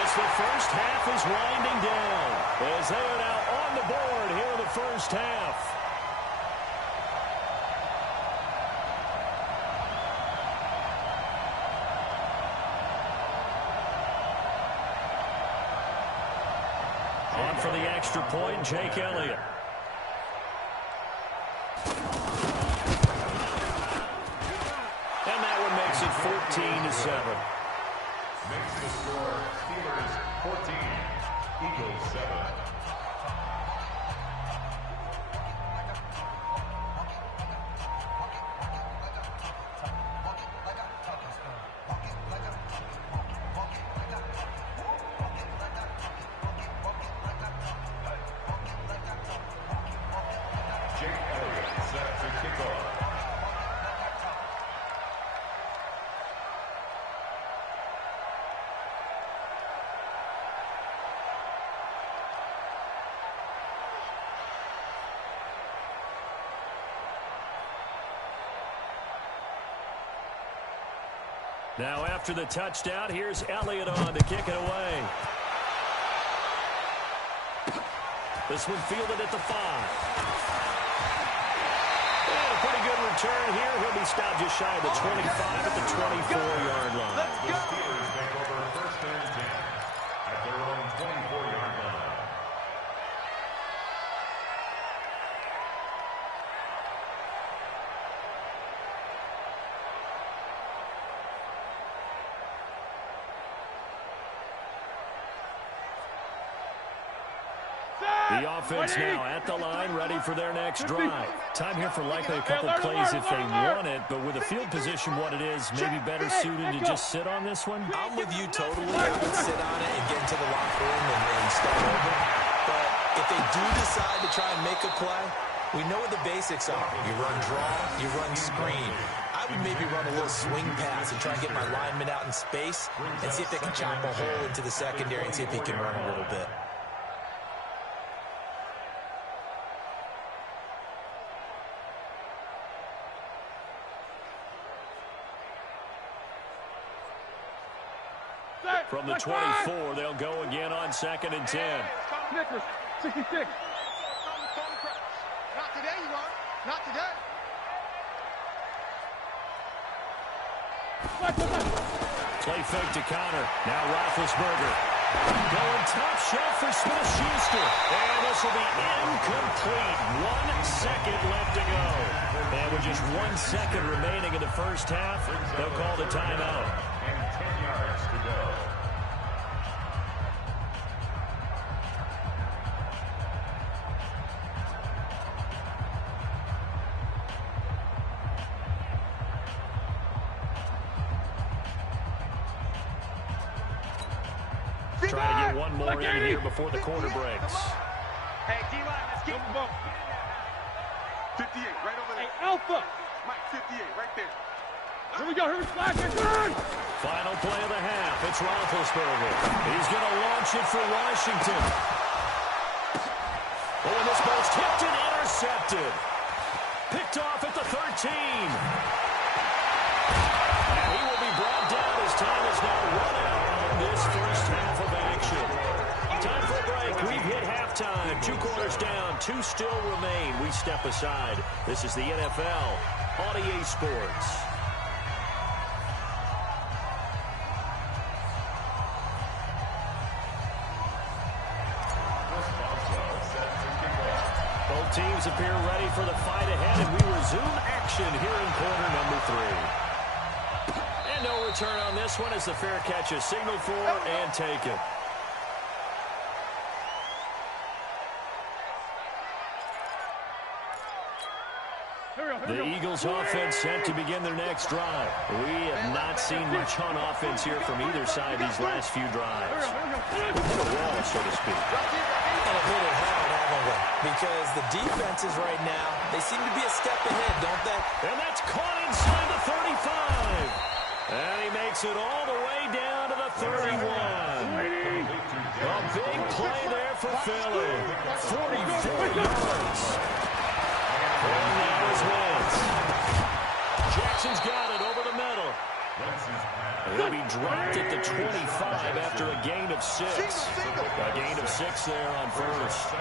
As the first half is winding down. As they are now on the board here in the first half. On for the extra point, Jake Elliott. And that one makes it 14-7. Makes the score Steelers 14, Eagles 7. Now after the touchdown, here's Elliott on to kick it away. This one fielded at the 5. And a pretty good return here. He'll be stopped just shy of the 25 at the 24-yard line. The Steelers take over first and 10 at their own 24-yard line. The offense now at the line, ready for their next drive. Time here for likely a couple plays if they want it, but with the field position what it is, maybe better suited to just sit on this one? I'm with you totally. I would sit on it and get into the locker room and start over. But if they do decide to try and make a play, we know what the basics are. You run draw, you run screen. I would maybe run a little swing pass and try and get my lineman out in space and see if they can chop a hole into the secondary and see if he can run a little bit. From the 24, they'll go again on 2nd and 10. Snickers, 66. Not today, you are. Not today. Play fake to Connor. Now Roethlisberger. Going top shelf for Smith-Schuster. And this will be incomplete. 1 second left to go. And with just 1 second remaining in the first half, they'll call the timeout. And 10 yards to go. Trying to get one more in here before the quarter breaks. Hey, D-line, let's keep them both. 58, right over there. Hey, Alpha. Mike, 58, right there. Here we go. Here we go. Final play of the half. It's Roethlisberger. He's going to launch it for Washington. Oh, and this ball's tipped and intercepted. Picked off at the 13. And he will be brought down as time is now run out on this first half of action. Time for a break. We've hit halftime. 2 quarters down. 2 still remain. We step aside. This is the NFL on EA Sports. Both teams appear ready for the fight ahead, and we resume action here in quarter number 3. And no return on this one as the fair catch is signaled for and taken. The Eagles offense set to begin their next drive. We have not seen much on offense here from either side these last few drives. Hit a wall, so to speak. And it hit it hard, haven't we? Because the defenses right now, they seem to be a step ahead, don't they? And that's caught inside the 35. And he makes it all the way down to the 31. A big play there for Philly. 44 yards. And now is Wentz. Jackson's got it over the middle. He'll be dropped at the 25 after a gain of 6. A gain of 6 there on first.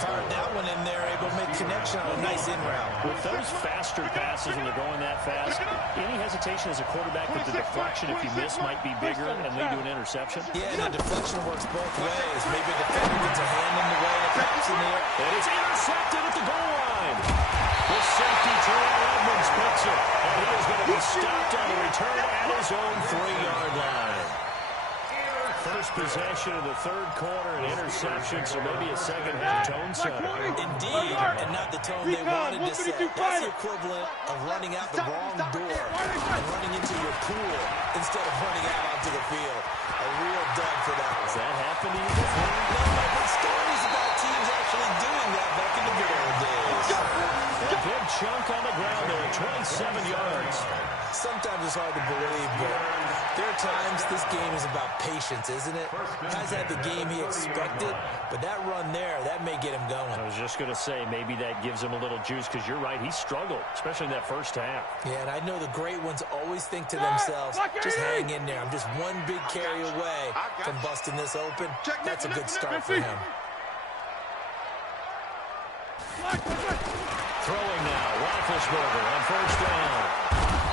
Fired that one in there, able to make connection on a nice in route. With those faster passes when they're going that fast, any hesitation as a quarterback that the deflection, if you miss, might be bigger and lead to an interception? Yeah, the deflection works both ways. Maybe a defender gets a hand in the way and it pops in the air. And it's intercepted at the goal line. The safety, Terrell Edmonds, picks it. And he is going to be stopped on the return at his own 3-yard line. First possession of the third quarter, an interception, so maybe a second-half tone setter. Indeed, and not the tone they wanted to set. That's the equivalent of running out the wrong door and running into your pool instead of running out onto the field. A real dud for that one. Has that happened to you before? No, I've heard stories about teams actually doing that back in the good old days. A big chunk on the ground there, 27 yards. Sometimes it's hard to believe, but There are times this game is about patience, isn't it? Has had the game he expected, but that run there, that may get him going. I was just going to say, maybe that gives him a little juice, because you're right, he struggled, especially in that first half. Yeah, and I know the great ones always think to themselves, just hang in there. I'm just one big carry away from busting this open. That's a good start for him. Throwing now, Roethlisberger on first down.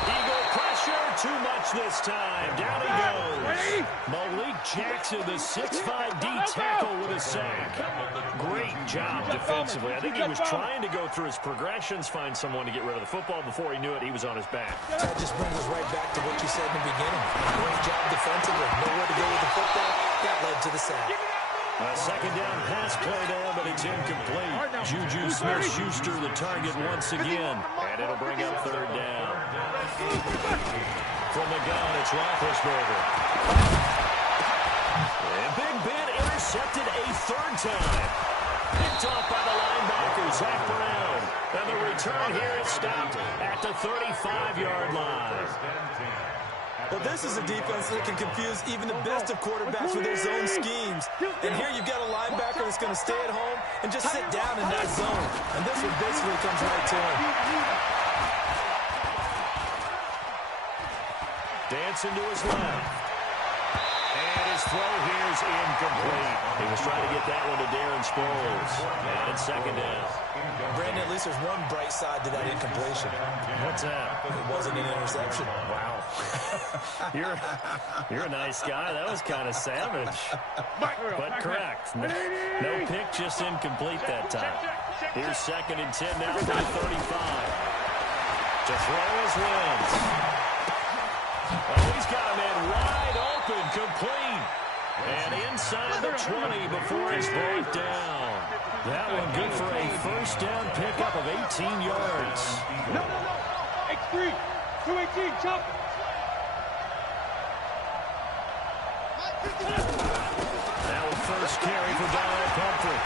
Eagle pressure, too much this time. Down he goes. Malik Jackson, the 6'5" D tackle with a sack. Great job defensively. I think he was trying to go through his progressions, find someone to get rid of the football. Before he knew it, he was on his back. That just brings us right back to what you said in the beginning. Great job defensively. Nowhere to go with the football. That led to the sack. A second down pass play there, but it's incomplete. Juju Smith-Schuster the target once again, and it'll bring up third down. From the gun, it's Roethlisberger. And Big Ben intercepted a third time. Picked off by the linebacker, Zach Brown. And the return here is stopped at the 35-yard line. Well, this is a defense that can confuse even the best of quarterbacks with their zone schemes. And here you've got a linebacker that's going to stay at home and just sit down in that zone. And this one basically comes right to him. Dancing to his left. And his throw here is incomplete. He was trying to get that one to Darren Sproles. And second down. Brandon, at least there's one bright side to that incompletion. What's that? It wasn't an interception. Wow. You're a nice guy. That was kind of savage. But correct. No pick, just incomplete that time. Here's 2nd and 10 now for the 35. To throw his wins. Oh, he's got a man wide open, complete. And inside the 20 before he's brought down. That one good for a first down pickup of 18 yards. No. X3. 218, jump. Now a first carry for Donald Pumphrey.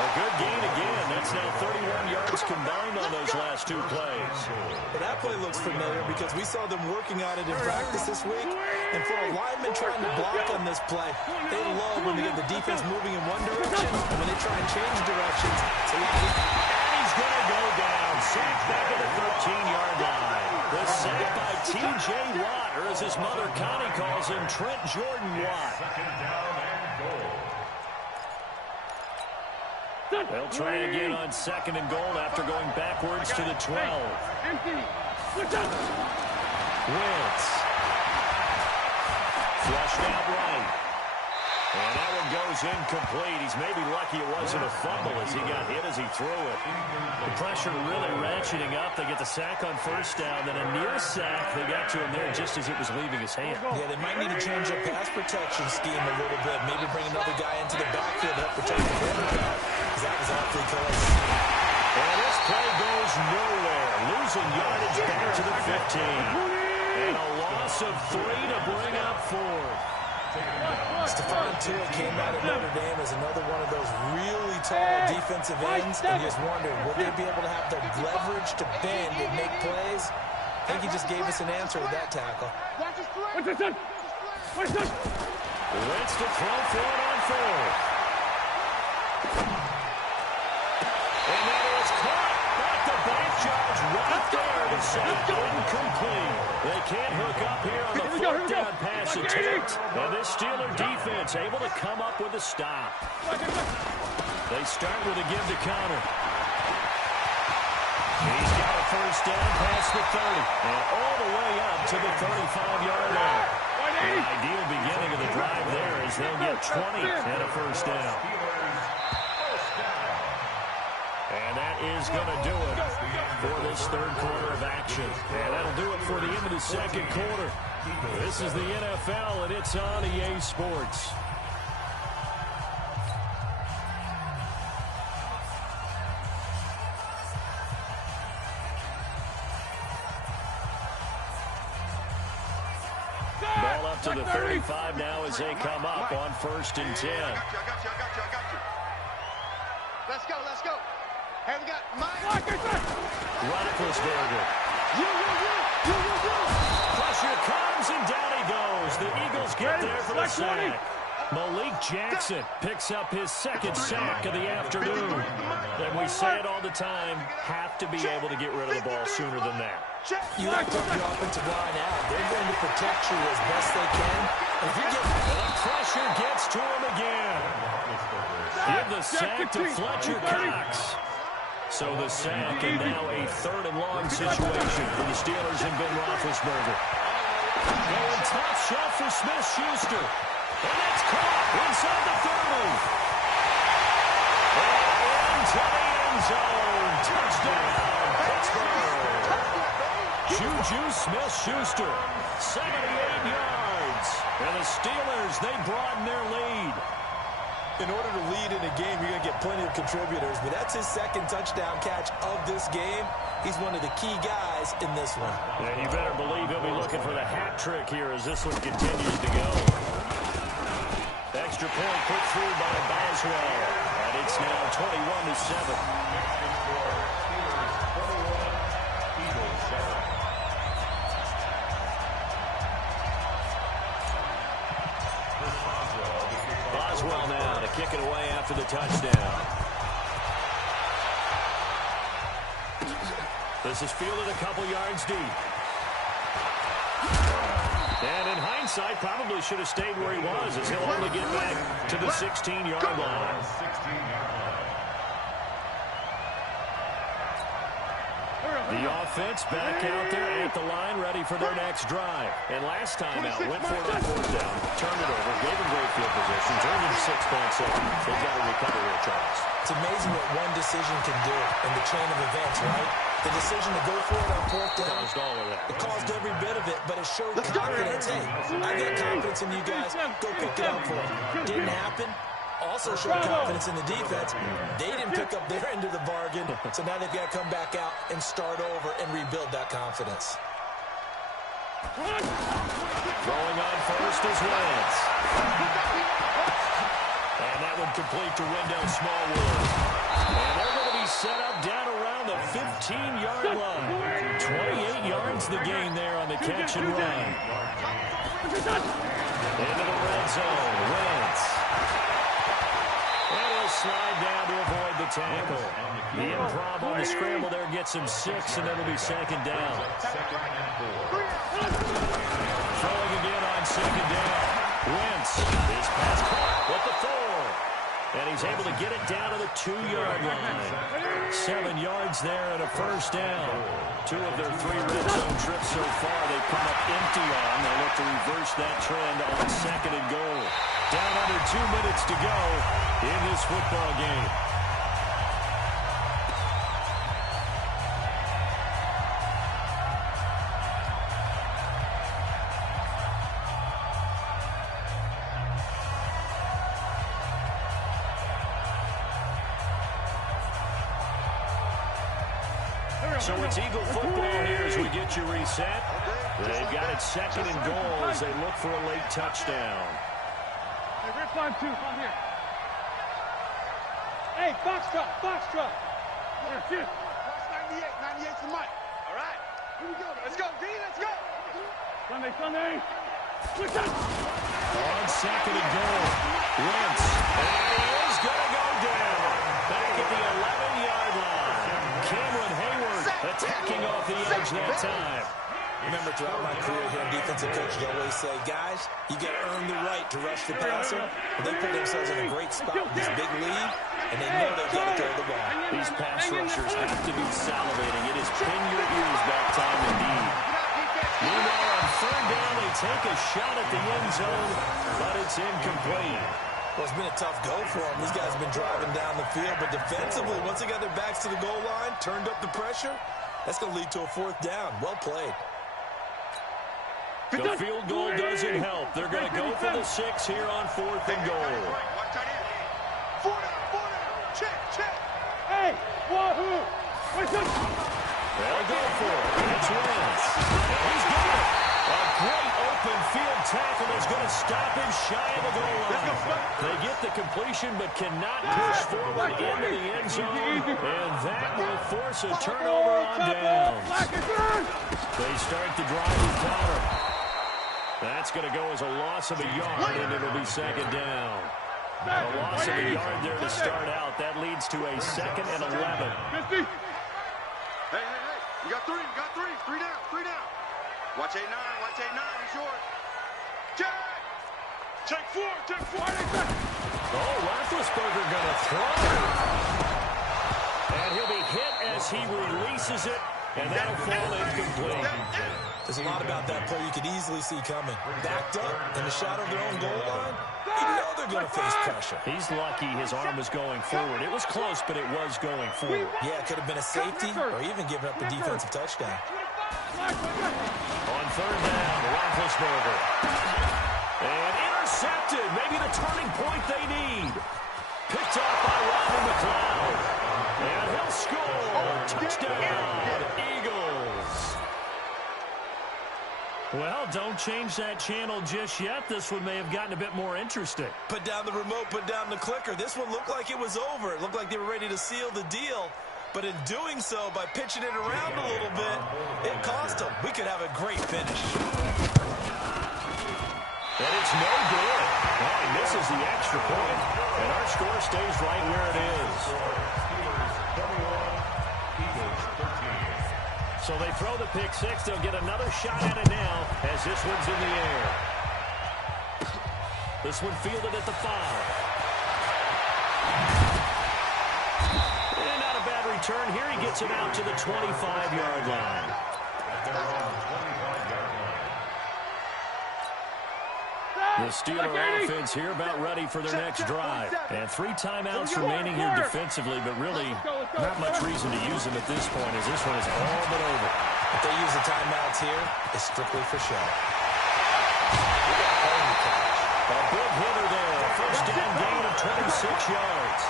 A good gain again. That's now 31 yards combined on those last two plays. Well, that play looks familiar because we saw them working on it in practice this week. And for a lineman trying to block on this play, they love when they get the defense moving in one direction. And when they try and change directions, it's a lot easier. And he's going to go down. Sacked back at the 13-yard line. The sack by T.J. Watt, or as his mother Connie calls him, Trent Jordan Watt. Second down and goal. They'll try again on 2nd and goal after going backwards to the 12. Empty. Switch up. Wentz. Flushed out right. And that one goes incomplete. He's maybe lucky it wasn't a fumble as he got hit as he threw it. The pressure really ratcheting up. They get the sack on first down. Then a near sack. They got to him there just as it was leaving his hand. Yeah, they might need to change their pass protection scheme a little bit. Maybe bring another guy into the backfield to help protect the quarterback. Because that was awfully close. And this play goes nowhere. Losing yardage back to the 15. And a loss of 3 to bring up 4. Stephon Tuitt came out of Notre Dame as another one of those really tall defensive ends, and just wondered, would they be able to have the leverage to bend and make plays? I think he just gave us an answer with that tackle. What's this? Wentz to throw for it on 4. And that is caught. Back to back charge right there to say incomplete. They can't hook up here on the 4th down pass attempt. And this Steeler defense able to come up with a stop. They start with a give to Connor. He's got a first down past the 30. And all the way up to the 35-yard line. The ideal beginning of the drive there is they'll get 20 and a first down. And that is going to do it for this third quarter of action. And that'll do it for the end of the second quarter. This is the NFL, and it's on EA Sports. Ball up to the 35 now as they come up on 1st and 10. I got you. Let's go. Hey, we got Mike. Roethlisberger. Pressure comes, and down he goes. The Eagles get there for the sack. Malik Jackson picks up his second sack of the afternoon. And we say it all the time, have to be able to get rid of the ball sooner than that. You have to put your offensive line out. They're going to protect you as best they can. If you get the pressure gets to him again. Give the sack to Fletcher Cox. So the sack, and now a 3rd and long situation for the Steelers and Ben Roethlisberger. Going top shelf for Smith-Schuster. And it's caught inside the 30. And into the end zone. Touchdown, Pittsburgh. Juju Smith-Schuster, 78 yards. And the Steelers, they broaden their lead. In order to lead in a game, you're going to get plenty of contributors, but that's his second touchdown catch of this game. He's one of the key guys in this one. Yeah, you better believe he'll be looking for the hat trick here as this one continues to go. Extra point put through by Boswell, and it's now 21-7. Boswell now to kick it away after the touchdown. This is fielded a couple yards deep. And in hindsight, probably should have stayed where he was, as he'll only get back to the 16-yard line. The offense back out there at the line, ready for their next drive. And last time out, went for it on 4th down, turned it over, gave him great field position, turned into 6 points. So they've got to recover here, Charles. It's amazing what one decision can do in the chain of events, right? The decision to go for it on 4th down. Caused all of that. It caused every bit of it, but it showed confidence. Hey, I got confidence in you guys. Go pick it up for them. Didn't happen. Also showed confidence in the defense. They didn't pick up their end of the bargain, so now they've got to come back out and start over and rebuild that confidence. Going on first is Wentz. And that one complete to Wendell Smallwood. And they're going to be set up down around the 15-yard line. 28 yards the gain there on the catch and run. Into the red zone. Wentz. And he'll slide down to avoid the tackle. The improv on the scramble there gets him 6, and it'll be 2nd down. Throwing again on 2nd down. Wentz is pass caught with the 4. And he's able to get it down to the 2-yard line. 7 yards there and a 1st down. 2 of their 3 red zone trips so far they've come up empty on. They look to reverse that trend on 2nd and goal. Down under 2 minutes to go in this football game. So it's Eagle football here as we get you reset. They've got it 2nd and goal as they look for a late touchdown. Hey, rip on 2, come here. Hey, box truck. Here, shoot. Box 98, 98's the mic. All right. Here we go. Let's go, D, let's go. Sunday. Switch up. On 2nd and goal. Wentz. And he is going to go down. Back at the 11-yard line. Cameron Hayward attacking off the edge that time. Remember, throughout my career here, defensive coaches always say, guys, you got to earn the right to rush the passer. And they put themselves in a great spot with this big lead, and they know they've got to throw the ball. These pass rushers have to be salivating. It is pin your ears back time indeed. Meanwhile, on 3rd down, they take a shot at the end zone, but it's incomplete. Well, it's been a tough go for them. These guys have been driving down the field, but defensively, once they got their backs to the goal line, turned up the pressure, that's going to lead to a 4th down. Well played. The field goal doesn't help. They're going to go for the 6 here on 4th and goal. Four down. Check. Hey, wahoo. They'll go for it. It's Wentz. And he's got it. A great open midfield tackle is going to stop him shy of the goal line. They get the completion but cannot push forward into the end zone, and that will force a turnover on downs. They start the drive with Connor. That's going to go as a loss of a yard, and it'll be second down. A loss of a yard there to start out. That leads to a 2nd and 11. Hey, you got three, three down. Watch 8-9, he's yours. Take four. Oh, Roethlisberger going to throw. And he'll be hit as he releases it, and that'll fall incomplete. There's a lot about that play you could easily see coming. Backed up in the shadow of their own goal line, you know they're going to face pressure. He's lucky his arm was going forward. It was close, but it was going forward. Yeah, it could have been a safety or even given up a defensive touchdown. On 3rd down, Roethlisberger. And intercepted. Maybe the turning point they need. Picked off by Rodney McLeod. And he'll score. Touchdown, Eagles. Well, don't change that channel just yet. This one may have gotten a bit more interesting. Put down the remote, put down the clicker. This one looked like it was over. It looked like they were ready to seal the deal. But in doing so, by pitching it around a little bit, it cost them. We could have a great finish. And it's no good. Well, he misses the extra point. And our score stays right where it is. So they throw the pick six. They'll get another shot at it now as this one's in the air. This one fielded at the 5. And not a bad return here. He gets it out to the 25-yard line. The Steeler offense here about ready for their next drive. And 3 timeouts remaining here defensively, but really not much reason to use them at this point as this one is all but over. If they use the timeouts here, it's strictly for show. A big hitter there. A first down gain of 26 yards.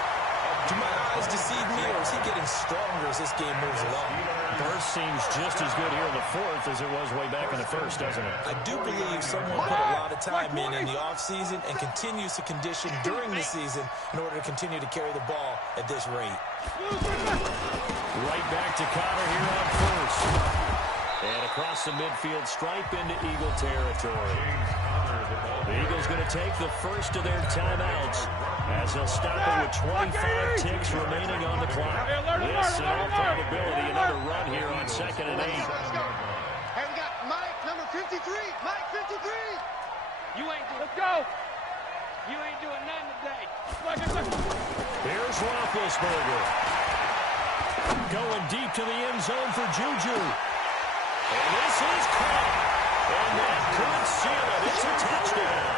Do my eyes deceive me, or is he getting stronger as this game moves along? Burst seems just as good here in the 4th as it was way back in the 1st, doesn't it? I do believe someone put a lot of time in the offseason and continues to condition during the season in order to continue to carry the ball at this rate. Right back to Connor here on 1st. And across the midfield stripe into Eagle territory. The Eagles going to take the first of their timeouts as they'll stop it with 25 ticks remaining on the clock. This, in all probability, another run here on 2nd and 8. Hey, we got Mike, number 53. Mike, 53. Let's go. You ain't doing nothing today. Here's Roethlisberger. Going deep to the end zone for Juju. And this is caught. And that could seal it. It's a touchdown.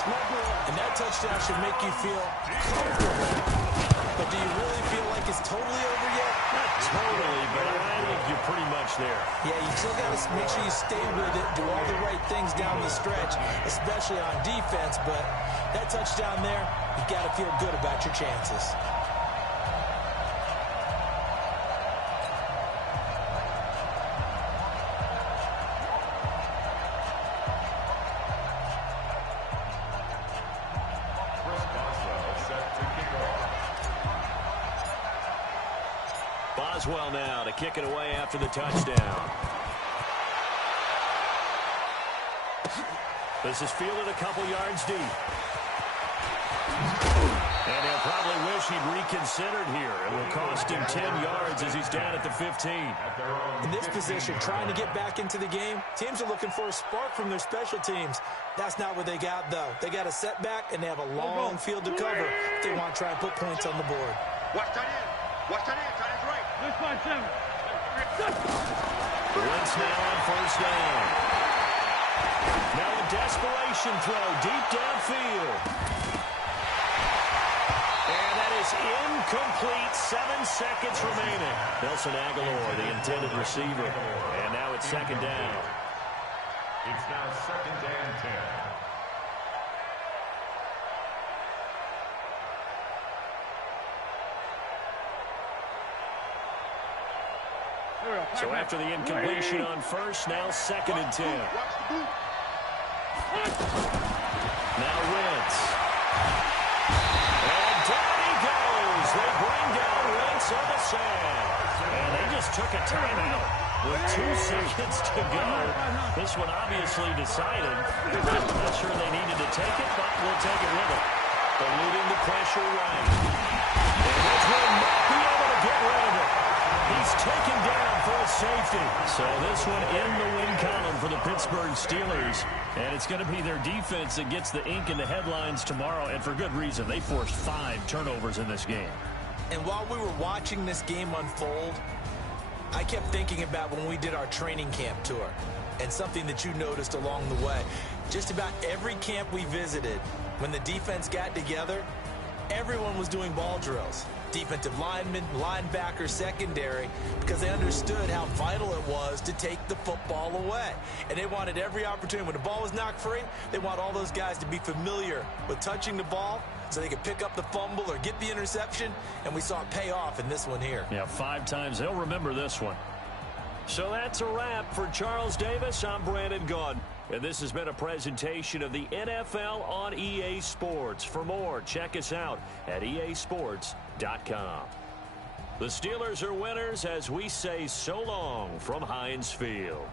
And that touchdown should make you feel comfortable. But do you really feel like it's totally over yet? Not totally, but I think you're pretty much there. Yeah, you still got to make sure you stay with it, do all the right things down the stretch, especially on defense. But that touchdown there, you got to feel good about your chances. Boswell now to kick it away after the touchdown. This is fielded a couple yards deep. And he'll probably wish he'd reconsidered here. It will cost him 10 yards as he's down at the 15. In this position, trying to get back into the game, teams are looking for a spark from their special teams. That's not what they got, though. They got a setback, and they have a long field to cover if they want to try and put points on the board. Watch tight end. Watch tight end. Tight end's right. Let's find 7. Blitz now on first down. Now a desperation throw deep downfield. And that is incomplete. 7 seconds remaining. Nelson Aguilar, the intended receiver. And now it's second down. It's now 2nd and 10. So after the incompletion on first, now 2nd and 10. Now Wentz. And down he goes. They bring down Wentz on the sand. And they just took a timeout with 2 seconds to go. This one obviously decided. Not sure they needed to take it, but we'll take it with them. Eluding the pressure right. And this one might be able to get rid of it. He's taken down for a safety. So this one in the win column for the Pittsburgh Steelers. And it's going to be their defense that gets the ink in the headlines tomorrow. And for good reason. They forced 5 turnovers in this game. And while we were watching this game unfold, I kept thinking about when we did our training camp tour. And something that you noticed along the way. Just about every camp we visited, when the defense got together, everyone was doing ball drills. Defensive linemen, linebackers, secondary, because they understood how vital it was to take the football away. And they wanted every opportunity. When the ball was knocked free, they want all those guys to be familiar with touching the ball so they could pick up the fumble or get the interception, and we saw it pay off in this one here. Yeah, 5 times. They'll remember this one. So that's a wrap for Charles Davis. I'm Brandon Gaudin. And this has been a presentation of the NFL on EA Sports. For more, check us out at easports.com. The Steelers are winners as we say so long from Heinz Field.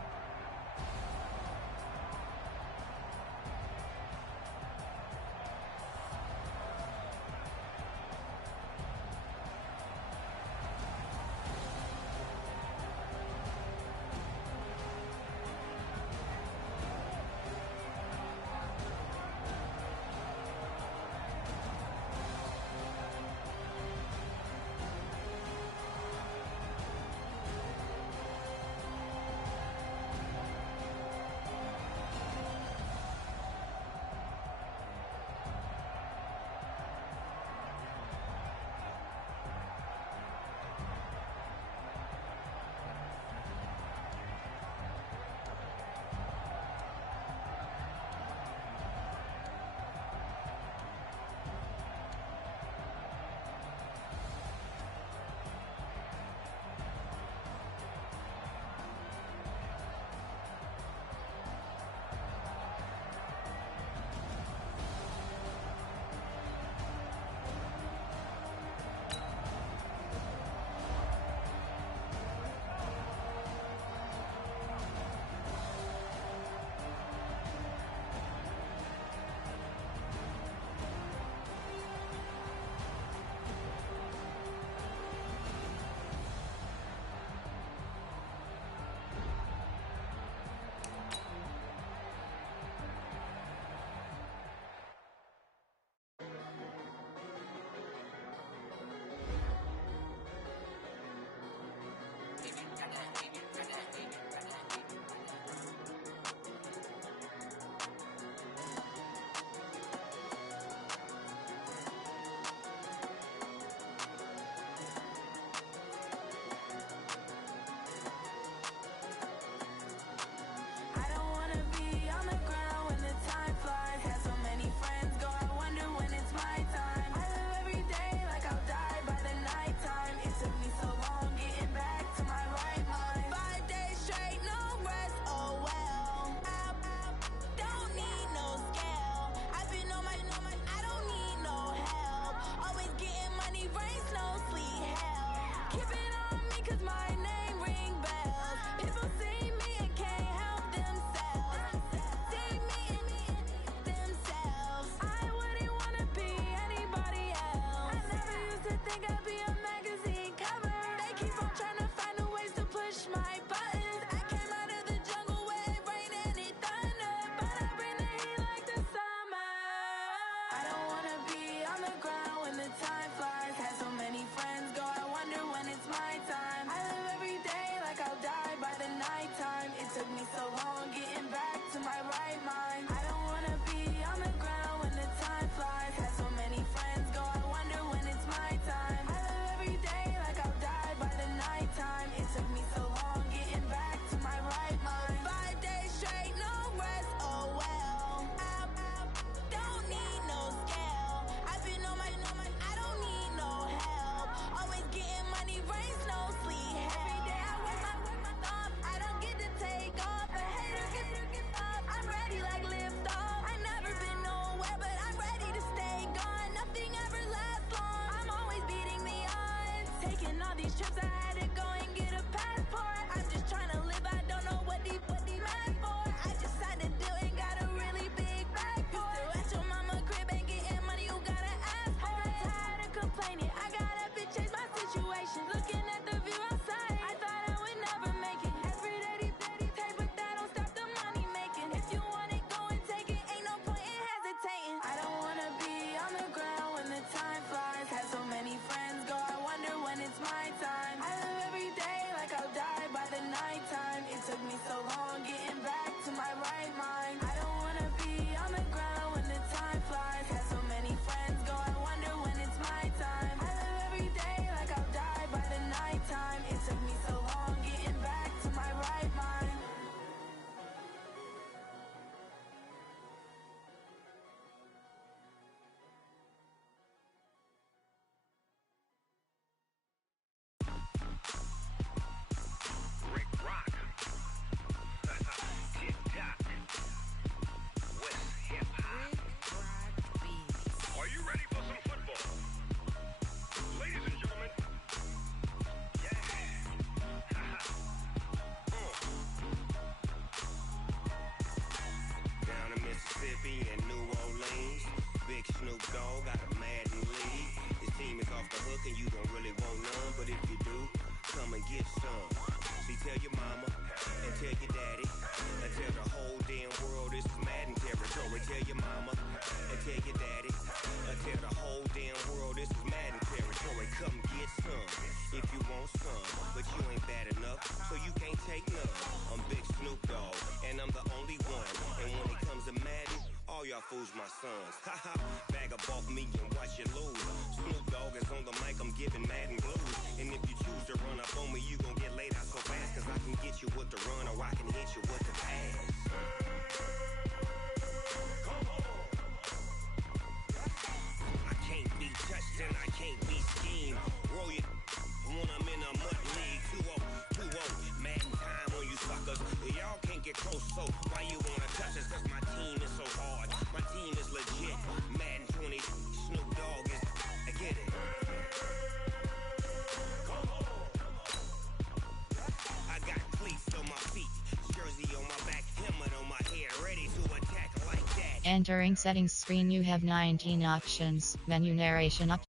took me so long getting back to my right mind. I don't wanna be on the ground when the time flies. Had so many friends go, I wonder when it's my time. I live every day like I'll die by the nighttime. It took me so long getting back to my right mind. Rick Rock. Tick-tock. West hip-hop. Are you ready for some football? Ladies and gentlemen. Yeah. Down in Mississippi and New Orleans, Big Snoop Dogg got a Madden league. His team is off the hook and you don't really want none, but if you do, come and get some. See, tell your mama and tell your daddy and tell the whole damn world this is Madden territory. Tell your mama and tell your daddy and tell the whole damn world this is Madden territory. Come get some if you want some, but you ain't bad enough, so you can't take none. I'm Big Snoop Dogg and I'm the only one, and when it comes to Madden, all y'all fools my sons. Haha, bag up off me and watch you lose. Snoop Dogg is on the mic, I'm giving Madden blues. And if you choose to run up on me, you gon' get laid out so fast, cause I can get you with the run or I can hit you with the pass. I can't be touched and I can't be schemed. Roll you when I'm in a mud league. 2-0, 2-0, Madden time on you suckers. Y'all can't get close, so why you wanna touch us? Cause my team is so hard, my team is legit. Madden 20, Snoop Dogg is, I get it. I got cleats on my feet, jersey on my back, helmet on my head, ready to attack like that. Entering settings screen, you have 19 options. Menu narration up